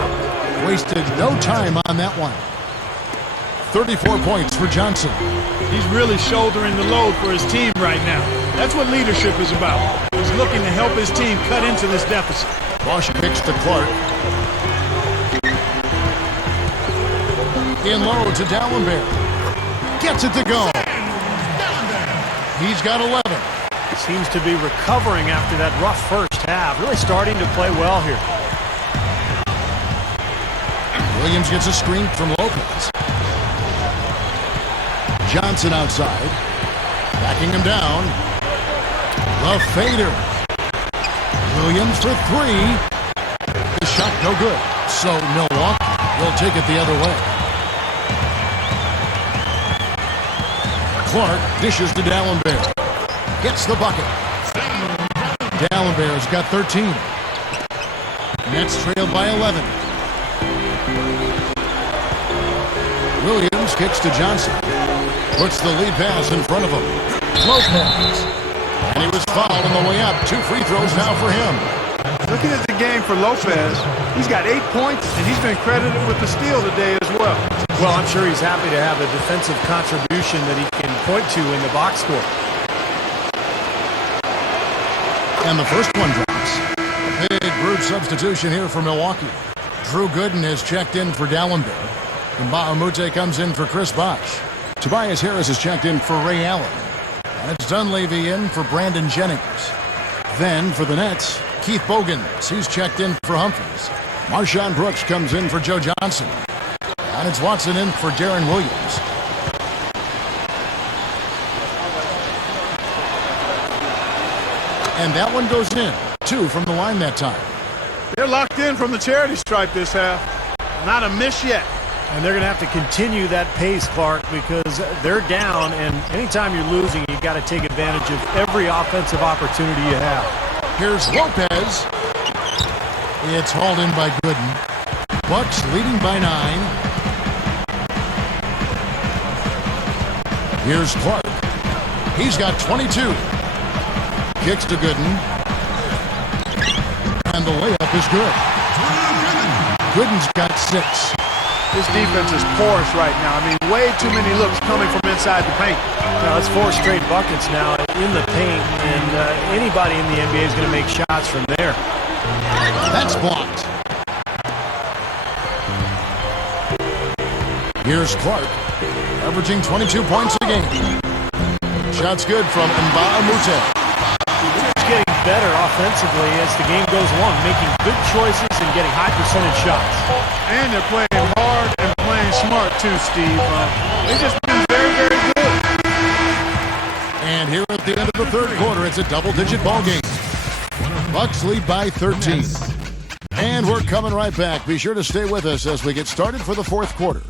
Wasted no time on that one. 34 points for Johnson. He's really shouldering the load for his team right now. That's what leadership is about. He's looking to help his team cut into this deficit. Bosh kicks to Clark. In low to D'Alembert. Gets it to go. He's got 11. Seems to be recovering after that rough first half. Really starting to play well here. Williams gets a screen from Lopez. Johnson outside. Backing him down. The fader. Williams for 3. shot no good. So Milwaukee will take it the other way. Clark dishes to Dallenberg. Gets the bucket. Dallenberg's got 13. Nets trailed by 11. Williams kicks to Johnson. Puts the lead pass in front of him. Lopez. And he was fouled on the way up. 2 free throws now for him. Looking at the game for Lopez, he's got 8 points, and he's been credited with the steal today as well. Well, I'm sure he's happy to have a defensive contribution that he can point to in the box score. And the first one drops. A big group substitution here for Milwaukee. Drew Gooden has checked in for Dallenberg. And Bahamute comes in for Chris Bosh. Tobias Harris has checked in for Ray Allen. And it's Dunleavy in for Brandon Jennings. Then for the Nets, Keith Bogans. He's checked in for Humphries. Marshawn Brooks comes in for Joe Johnson. And it's Watson in for Darren Williams. And that one goes in. 2 from the line that time. They're locked in from the charity stripe this half. Not a miss yet. And they're going to have to continue that pace, Clark, because they're down, and anytime you're losing, you've got to take advantage of every offensive opportunity you have. Here's Lopez. It's hauled in by Gooden. Bucks leading by 9. Here's Clark. He's got 22. Kicks to Gooden. And the layup is good. Gooden's got 6. This defense is porous right now. I mean, way too many looks coming from inside the paint. Now, it's 4 straight buckets now in the paint, and anybody in the NBA is going to make shots from there. That's blocked. Here's Clark, averaging 22 points a game. Shots good from Nba2K13. He's getting better offensively as the game goes along, making good choices and getting high percentage shots. And they're playing hard and playing smart too, Steve. They've just been very, very good. And here at the end of the third quarter, it's a double-digit ball game. Bucks lead by 13. And we're coming right back. Be sure to stay with us as we get started for the fourth quarter.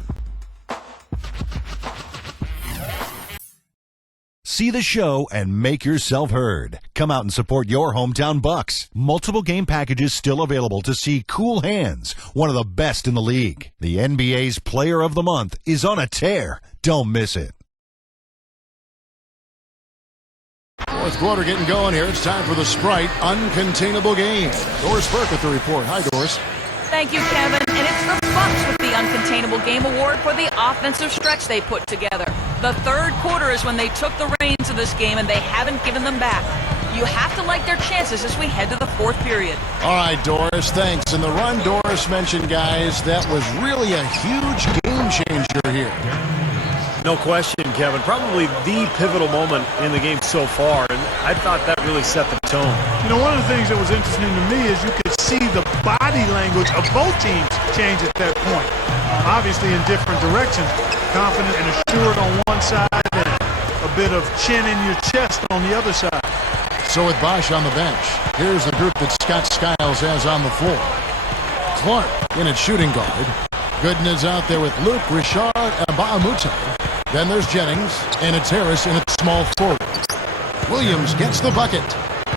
See the show and make yourself heard. Come out and support your hometown Bucks. Multiple game packages still available to see Cool Hands, one of the best in the league. The NBA's Player of the Month is on a tear. Don't miss it. Fourth quarter getting going here. It's time for the Sprite Uncontainable Game. Doris Burke with the report. Hi, Doris. Thank you, Kevin. And it's the Bucks with the Uncontainable Game Award for the offensive stretch they put together. The third quarter is when they took the reins of this game, and they haven't given them back. You have to like their chances as we head to the fourth period. All right, Doris, thanks. And the run Doris mentioned, guys, that was really a huge game changer here. No question, Kevin. Probably the pivotal moment in the game so far, and I thought that really set the tone. You know, one of the things that was interesting to me is you could see the body language of both teams change at that point. Obviously in different directions. Confident and assured on one side and a bit of chin in your chest on the other side. So with Bosh on the bench, here's the group that Scott Skiles has on the floor. Clark in at shooting guard. Gooden is out there with Luke, Richard, and Bahamute. Then there's Jennings, and it's Harris in at small forward. Williams gets the bucket.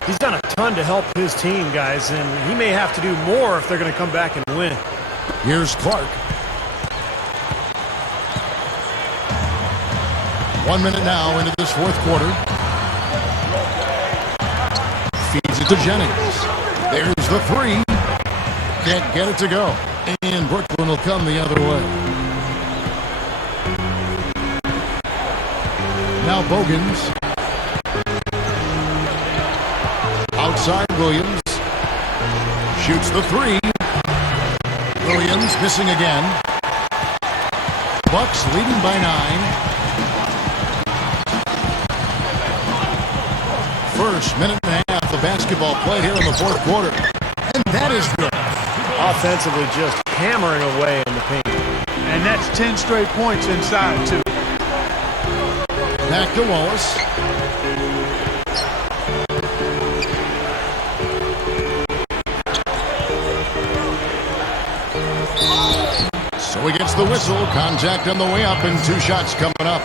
He's done a ton to help his team, guys, and he may have to do more if they're going to come back and win. Here's Clark. 1 minute now into this fourth quarter. Feeds it to Jennings. There's the 3. Can't get it to go. And Brooklyn will come the other way. Now Bogans. Outside Williams. Shoots the 3. Williams missing again. Bucks leading by 9. First minute and a half of basketball played here in the fourth quarter. And that is good. Offensively just hammering away in the paint. And that's 10 straight points inside, too. Back to Wallace. gets the whistle. Contact on the way up and 2 shots coming up.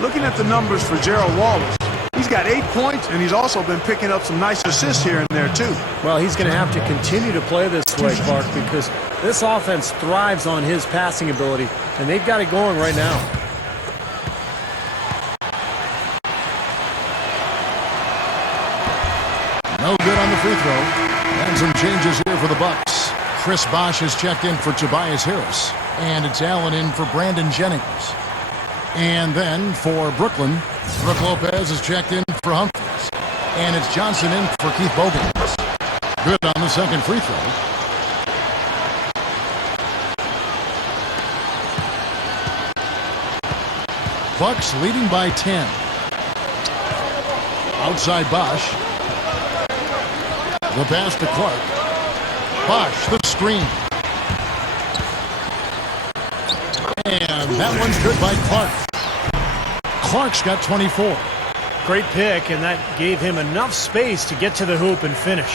Looking at the numbers for Gerald Wallace, he's got 8 points, and he's also been picking up some nice assists here and there, too. Well, he's going to have to continue to play this way, Clark, because this offense thrives on his passing ability, and they've got it going right now. No good on the free throw. And some changes here for the Bucks. Chris Bosh has checked in for Tobias Harris. And it's Allen in for Brandon Jennings. And then for Brooklyn, Brook Lopez has checked in for Humphries. And it's Johnson in for Keith Bogans. Good on the second free throw. Bucks leading by 10. Outside Bosh. The pass to Clark. Bosh, the screen. And that one's good by Clark. Clark's got 24. Great pick, and that gave him enough space to get to the hoop and finish.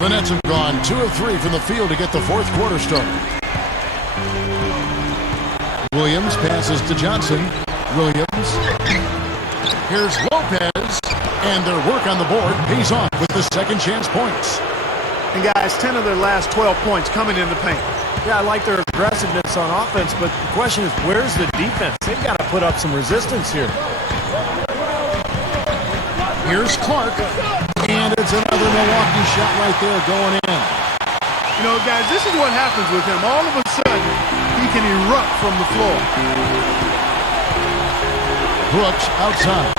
The Nets have gone 2 of 3 from the field to get the fourth quarter started. Williams passes to Johnson. Williams. Here's Lopez, and their work on the board pays off with the second chance points. And guys, 10 of their last 12 points coming in the paint. Yeah, I like their aggressiveness on offense, but the question is, where's the defense? They've got to put up some resistance here. Here's Clark, and it's another Milwaukee shot right there going in. You know, guys, this is what happens with him. All of a sudden, he can erupt from the floor. Brooks outside.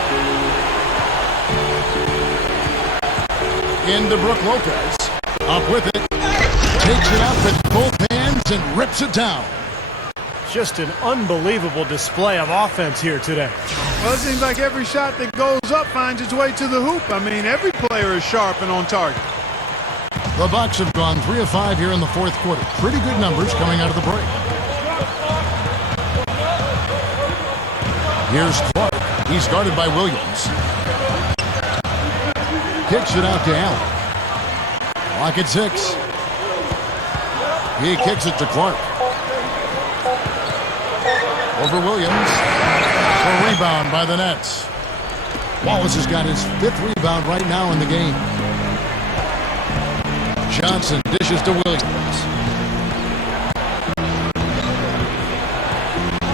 Into Brook Lopez. Up with it. Takes it up with both hands and rips it down. Just an unbelievable display of offense here today. Well, it seems like every shot that goes up finds its way to the hoop. I mean, every player is sharp and on target. The Bucks have gone 3 of 5 here in the fourth quarter. Pretty good numbers coming out of the break. Here's Clark. He's guarded by Williams. Kicks it out to Allen. Clock at 6. He kicks it to Clark. Over Williams. A rebound by the Nets. Wallace has got his 5th rebound right now in the game. Johnson dishes to Williams.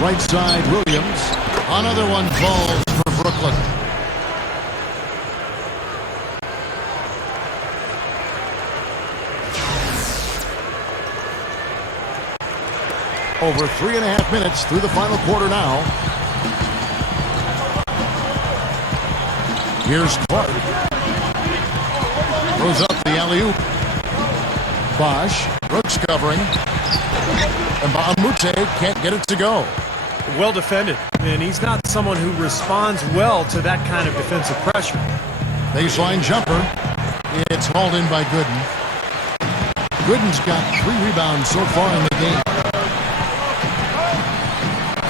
Right side, Williams. Another one falls for Brooklyn. Over 3.5 minutes through the final quarter now. Here's Clark. Throws up the alley-oop. Bosh. Brooks covering. And Bahamute can't get it to go. Well defended, and he's not someone who responds well to that kind of defensive pressure. Baseline jumper. It's hauled in by Gooden. Gooden's got 3 rebounds so far in the game.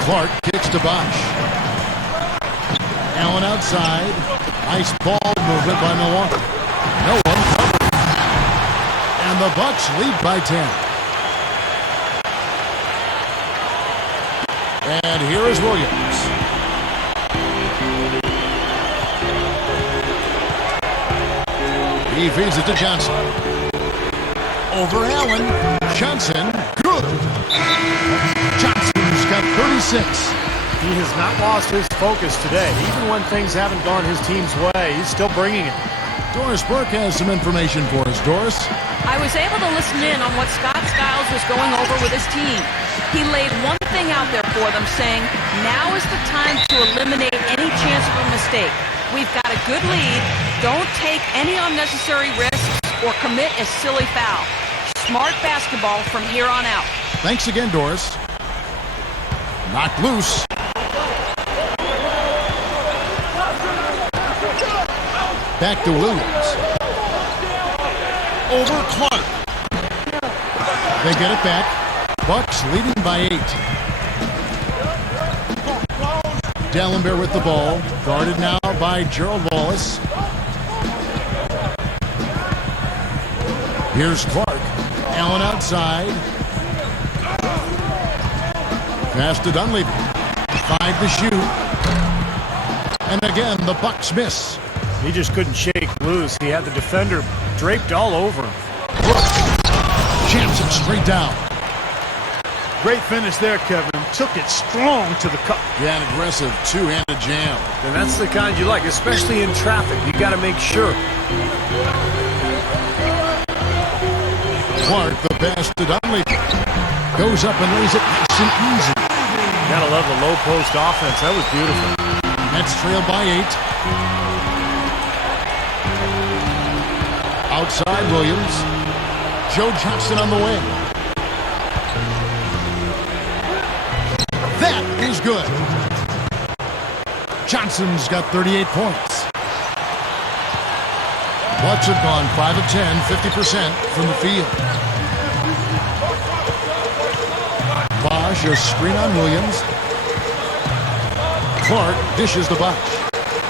Clark kicks to Bosh. Allen outside. Nice ball movement by Milwaukee. No one covered. And the Bucks lead by 10. And here is Williams. He feeds it to Johnson. Over Allen. Johnson. Good. Johnson's got 36. He has not lost his focus today. Even when things haven't gone his team's way, he's still bringing it. Doris Burke has some information for us. Doris? I was able to listen in on what Scott Skiles was going over with his team. He laid one thing out there for them, saying, now is the time to eliminate any chance of a mistake. We've got a good lead. Don't take any unnecessary risks or commit a silly foul. Smart basketball from here on out. Thanks again, Doris. Knocked loose. Back to Williams. Over Clark. They get it back. Bucks leading by 8. Dallenberg with the ball. Guarded now by Gerald Wallace. Here's Clark. Allen outside. Pass to Dunleavy. 5 to shoot. And again, the Bucks miss. He just couldn't shake loose. He had the defender draped all over him. Jams it straight down. Great finish there, Kevin. Took it strong to the cup. Yeah, an aggressive two-handed jam. And that's the kind you like, especially in traffic. You got to make sure. Clark, the pass to Dunleavy. Goes up and lays it nice and easy. Gotta love the low post offense. That was beautiful. Nets trail by 8. Outside Williams. Joe Johnson on the wing. That is good. Johnson's got 38 points. Bucks have gone 5 of 10, 50% from the field. Bosh, a screen on Williams. Clark dishes the Bosh.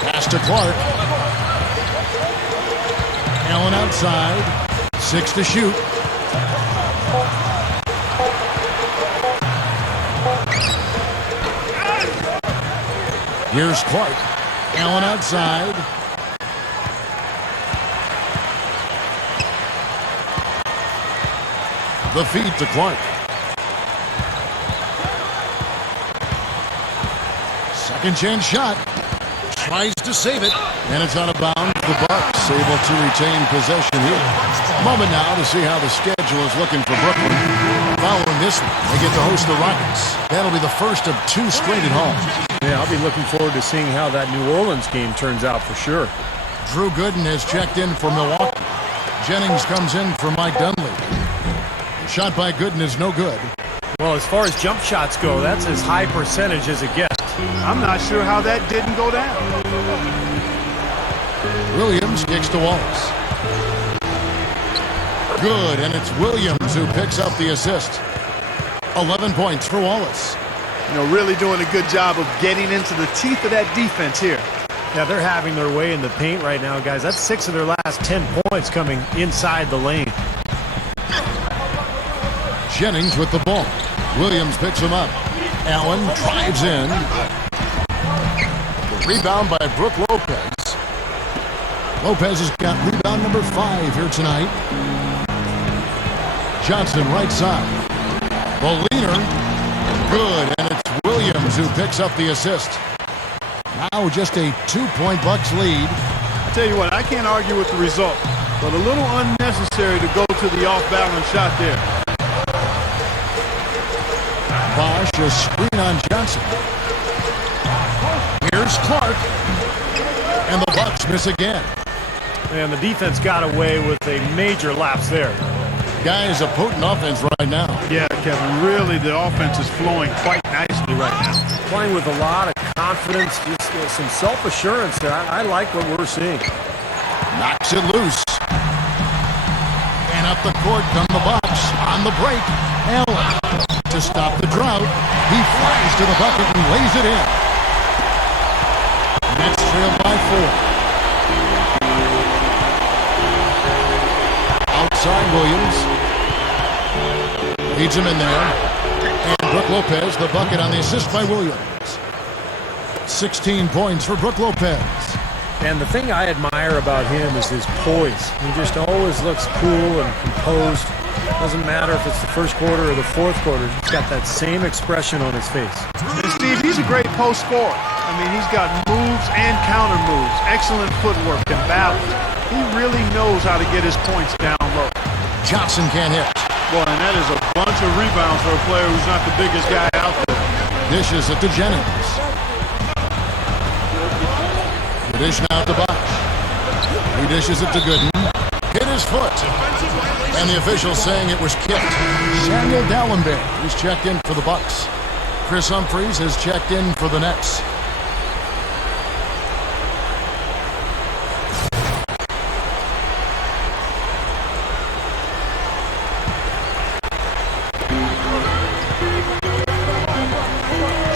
Pass to Clark. Allen outside. 6 to shoot. Here's Clark. Allen outside. The feed to Clark. Second chance shot. Tries to save it. And it's out of bounds. The Bucks able to retain possession here. Moment now to see how the schedule is looking for Brooklyn. Following this one, they get to host the Rockets. That'll be the first of 2 straight at home. Yeah, I'll be looking forward to seeing how that New Orleans game turns out for sure. Drew Gooden has checked in for Milwaukee. Jennings comes in for Mike Dunleavy. The shot by Gooden is no good. Well, as far as jump shots go, that's as high percentage as it gets. I'm not sure how that didn't go down. Williams kicks to Wallace. Good, and it's Williams who picks up the assist. 11 points for Wallace. You know, really doing a good job of getting into the teeth of that defense here. Yeah, they're having their way in the paint right now, guys. That's 6 of their last 10 points coming inside the lane. Jennings with the ball. Williams picks him up. Allen drives in. The rebound by Brook Lopez. Lopez has got rebound number 5 here tonight. Johnson right side. The leader. Good, and it's Williams who picks up the assist. Now just a 2-point Bucks lead. I tell you what, I can't argue with the result, but a little unnecessary to go to the off-balance shot there. Bosh, a screen on Johnson. Here's Clark. And the Bucks miss again. And the defense got away with a major lapse there. Guys, a potent offense right now. Yeah, Kevin, really the offense is flowing quite nicely right now. Playing with a lot of confidence, just some self-assurance there. I like what we're seeing. Knocks it loose. And up the court come the Bucks on the break. Allen to stop the drought. He flies to the bucket and lays it in. Nets trail by 4. Outside Williams. Leads him in there. And Brook Lopez, the bucket on the assist by Williams. 16 points for Brook Lopez. And the thing I admire about him is his poise. He just always looks cool and composed. Doesn't matter if it's the first quarter or the fourth quarter. He's got that same expression on his face. And Steve, he's a great post scorer. I mean, he's got moves and counter moves. Excellent footwork and balance. He really knows how to get his points down low. Johnson can't hit. Boy, and that is a bunch of rebounds for a player who's not the biggest guy out there. Dishes it to Jennings. The dish now to Bosh. He dishes it to Gooden. Hit his foot. And the official saying it was kicked. Samuel Dallenberg is checked in for the Bucks. Chris Humphries has checked in for the Nets.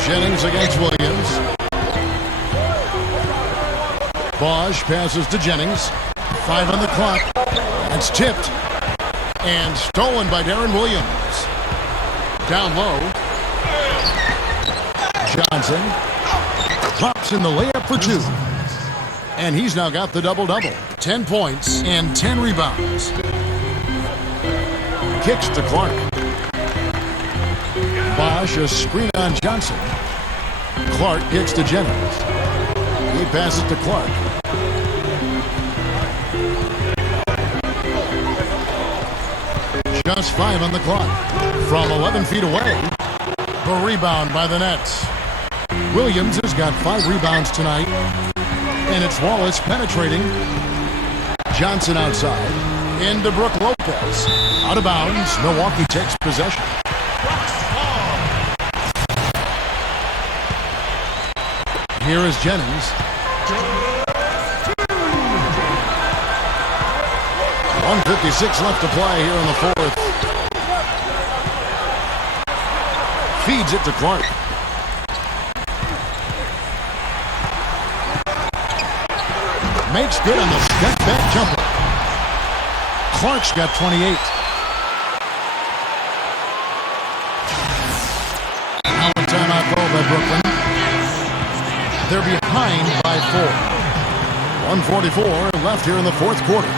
Jennings against Williams. Bosh passes to Jennings. 5 on the clock. That's tipped. And stolen by Darren Williams. Down low. Johnson drops in the layup for 2. And he's now got the double-double. 10 points and 10 rebounds. Kicks to Clark. Bosh, a screen on Johnson. Clark kicks to Jennings. He passes to Clark. Just 5 on the clock. From 11 feet away, the rebound by the Nets. Williams has got 5 rebounds tonight. And it's Wallace penetrating. Johnson outside. Into Brook Lopez. Out of bounds. Milwaukee takes possession. Here is Jennings. 1:56 left to play here in the 4th. Feeds it to Clark. Makes good on the step-back jumper. Clark's got 28. Now a timeout call by Brooklyn. They're behind by 4. 1:44 left here in the 4th quarter.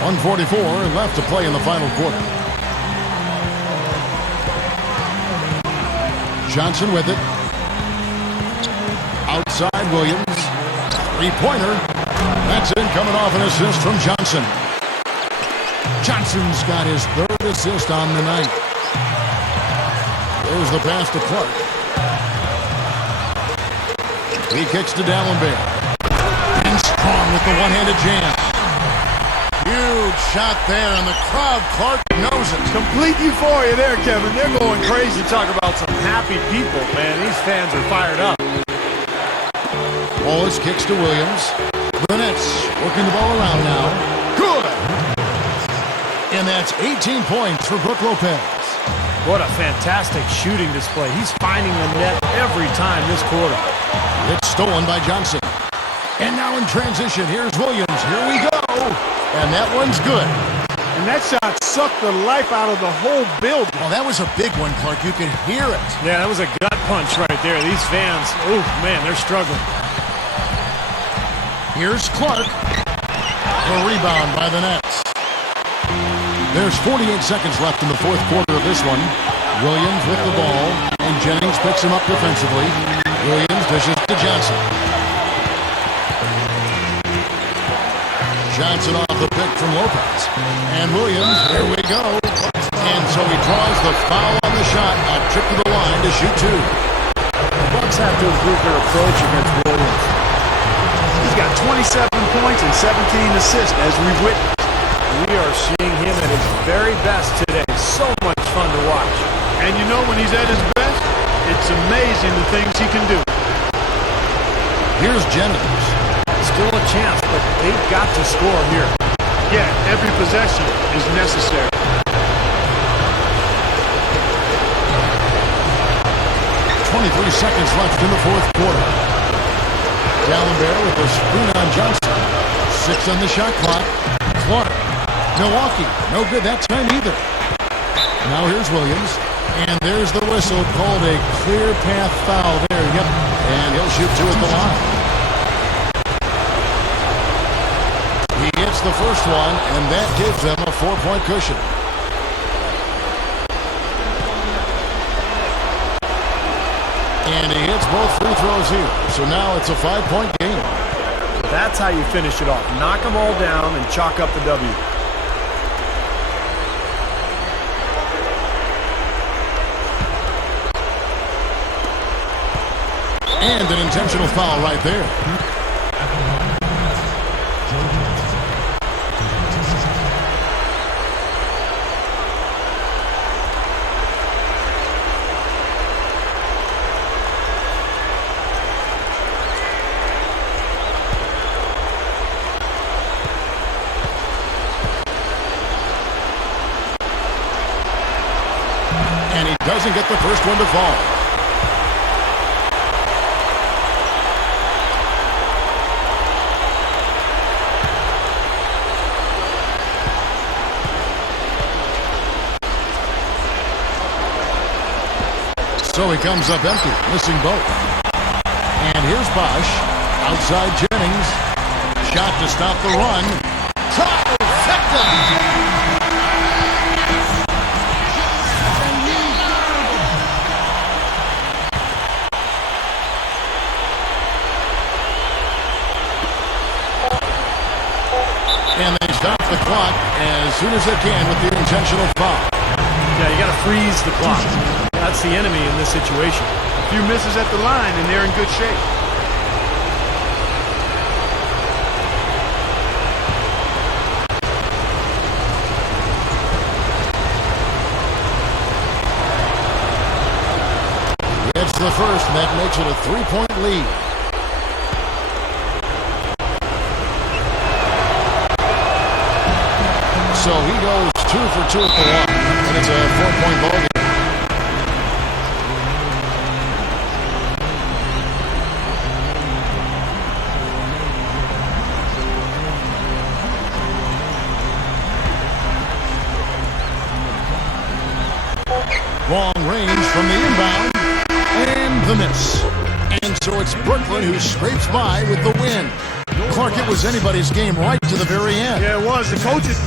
.144 left to play in the final quarter. Johnson with it. Outside Williams. Three-pointer. That's in, coming off an assist from Johnson. Johnson's got his 3rd assist on the night. There's the pass to Clark. He kicks to D'Alembert. And strong with the one-handed jam. Huge shot there, and the crowd, Clark knows it. Complete euphoria there, Kevin. They're going crazy. You talk about some happy people, man. These fans are fired up. Wallace kicks to Williams. The Nets working the ball around now. Good! And that's 18 points for Brook Lopez. What a fantastic shooting display. He's finding the net every time this quarter. It's stolen by Johnson. And now in transition, here's Williams. Here we go. And that one's good. And that shot sucked the life out of the whole building. Well, that was a big one, Clark. You could hear it. Yeah, that was a gut punch right there. These fans, oh, man, they're struggling. Here's Clark. The rebound by the Nets. There's 48 seconds left in the 4th quarter of this one. Williams with the ball, and Jennings picks him up defensively. Williams dishes to Johnson. Johnson off the pick from Lopez. And Williams, here we go. And so he draws the foul on the shot. A trip to the line to shoot 2. The Bucks have to improve their approach against Williams. He's got 27 points and 17 assists, as we've witnessed. We are seeing him at his very best today. So much fun to watch. And you know when he's at his best, it's amazing the things he can do. Here's Jennings. Still a chance, but they've got to score here. Yeah, every possession is necessary. .23 seconds left in the 4th quarter. D'Alembert with a screen on Johnson. 6 on the shot clock. Clark. Milwaukee. No good that time either. Now here's Williams. And there's the whistle, called a clear path foul there. Yep. And he'll shoot 2 at the line. He gets the first one, and that gives them a 4-point cushion. And he hits both free throws here. So now it's a 5-point game. That's how you finish it off. Knock them all down and chalk up the W. And an intentional foul right there. doesn't get the first one to fall. So he comes up empty, missing both. And here's Bosh, outside Jennings. Shot to stop the run. Trifecta! And they stop the clock as soon as they can with the intentional foul. Yeah, you got to freeze the clock. That's the enemy in this situation. A few misses at the line, and they're in good shape. It's the first, and that makes it a 3-point lead. So he goes 2 for 2 at the line, and it's a 4-point ball game. Long range from the inbound, and the miss. And so it's Brooklyn who scrapes by with the win. Clark, it was anybody's game right to the very end. Yeah, it was. The coaches...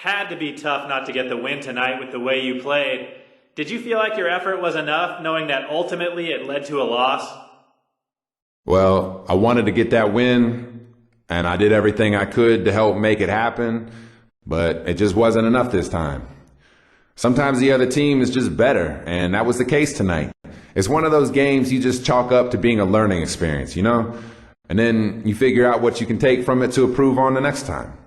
Had to be tough not to get the win tonight with the way you played. Did you feel like your effort was enough, knowing that ultimately it led to a loss? Well, I wanted to get that win, and I did everything I could to help make it happen, but it just wasn't enough this time. Sometimes the other team is just better, and that was the case tonight. It's one of those games you just chalk up to being a learning experience, you know? And then you figure out what you can take from it to improve on the next time.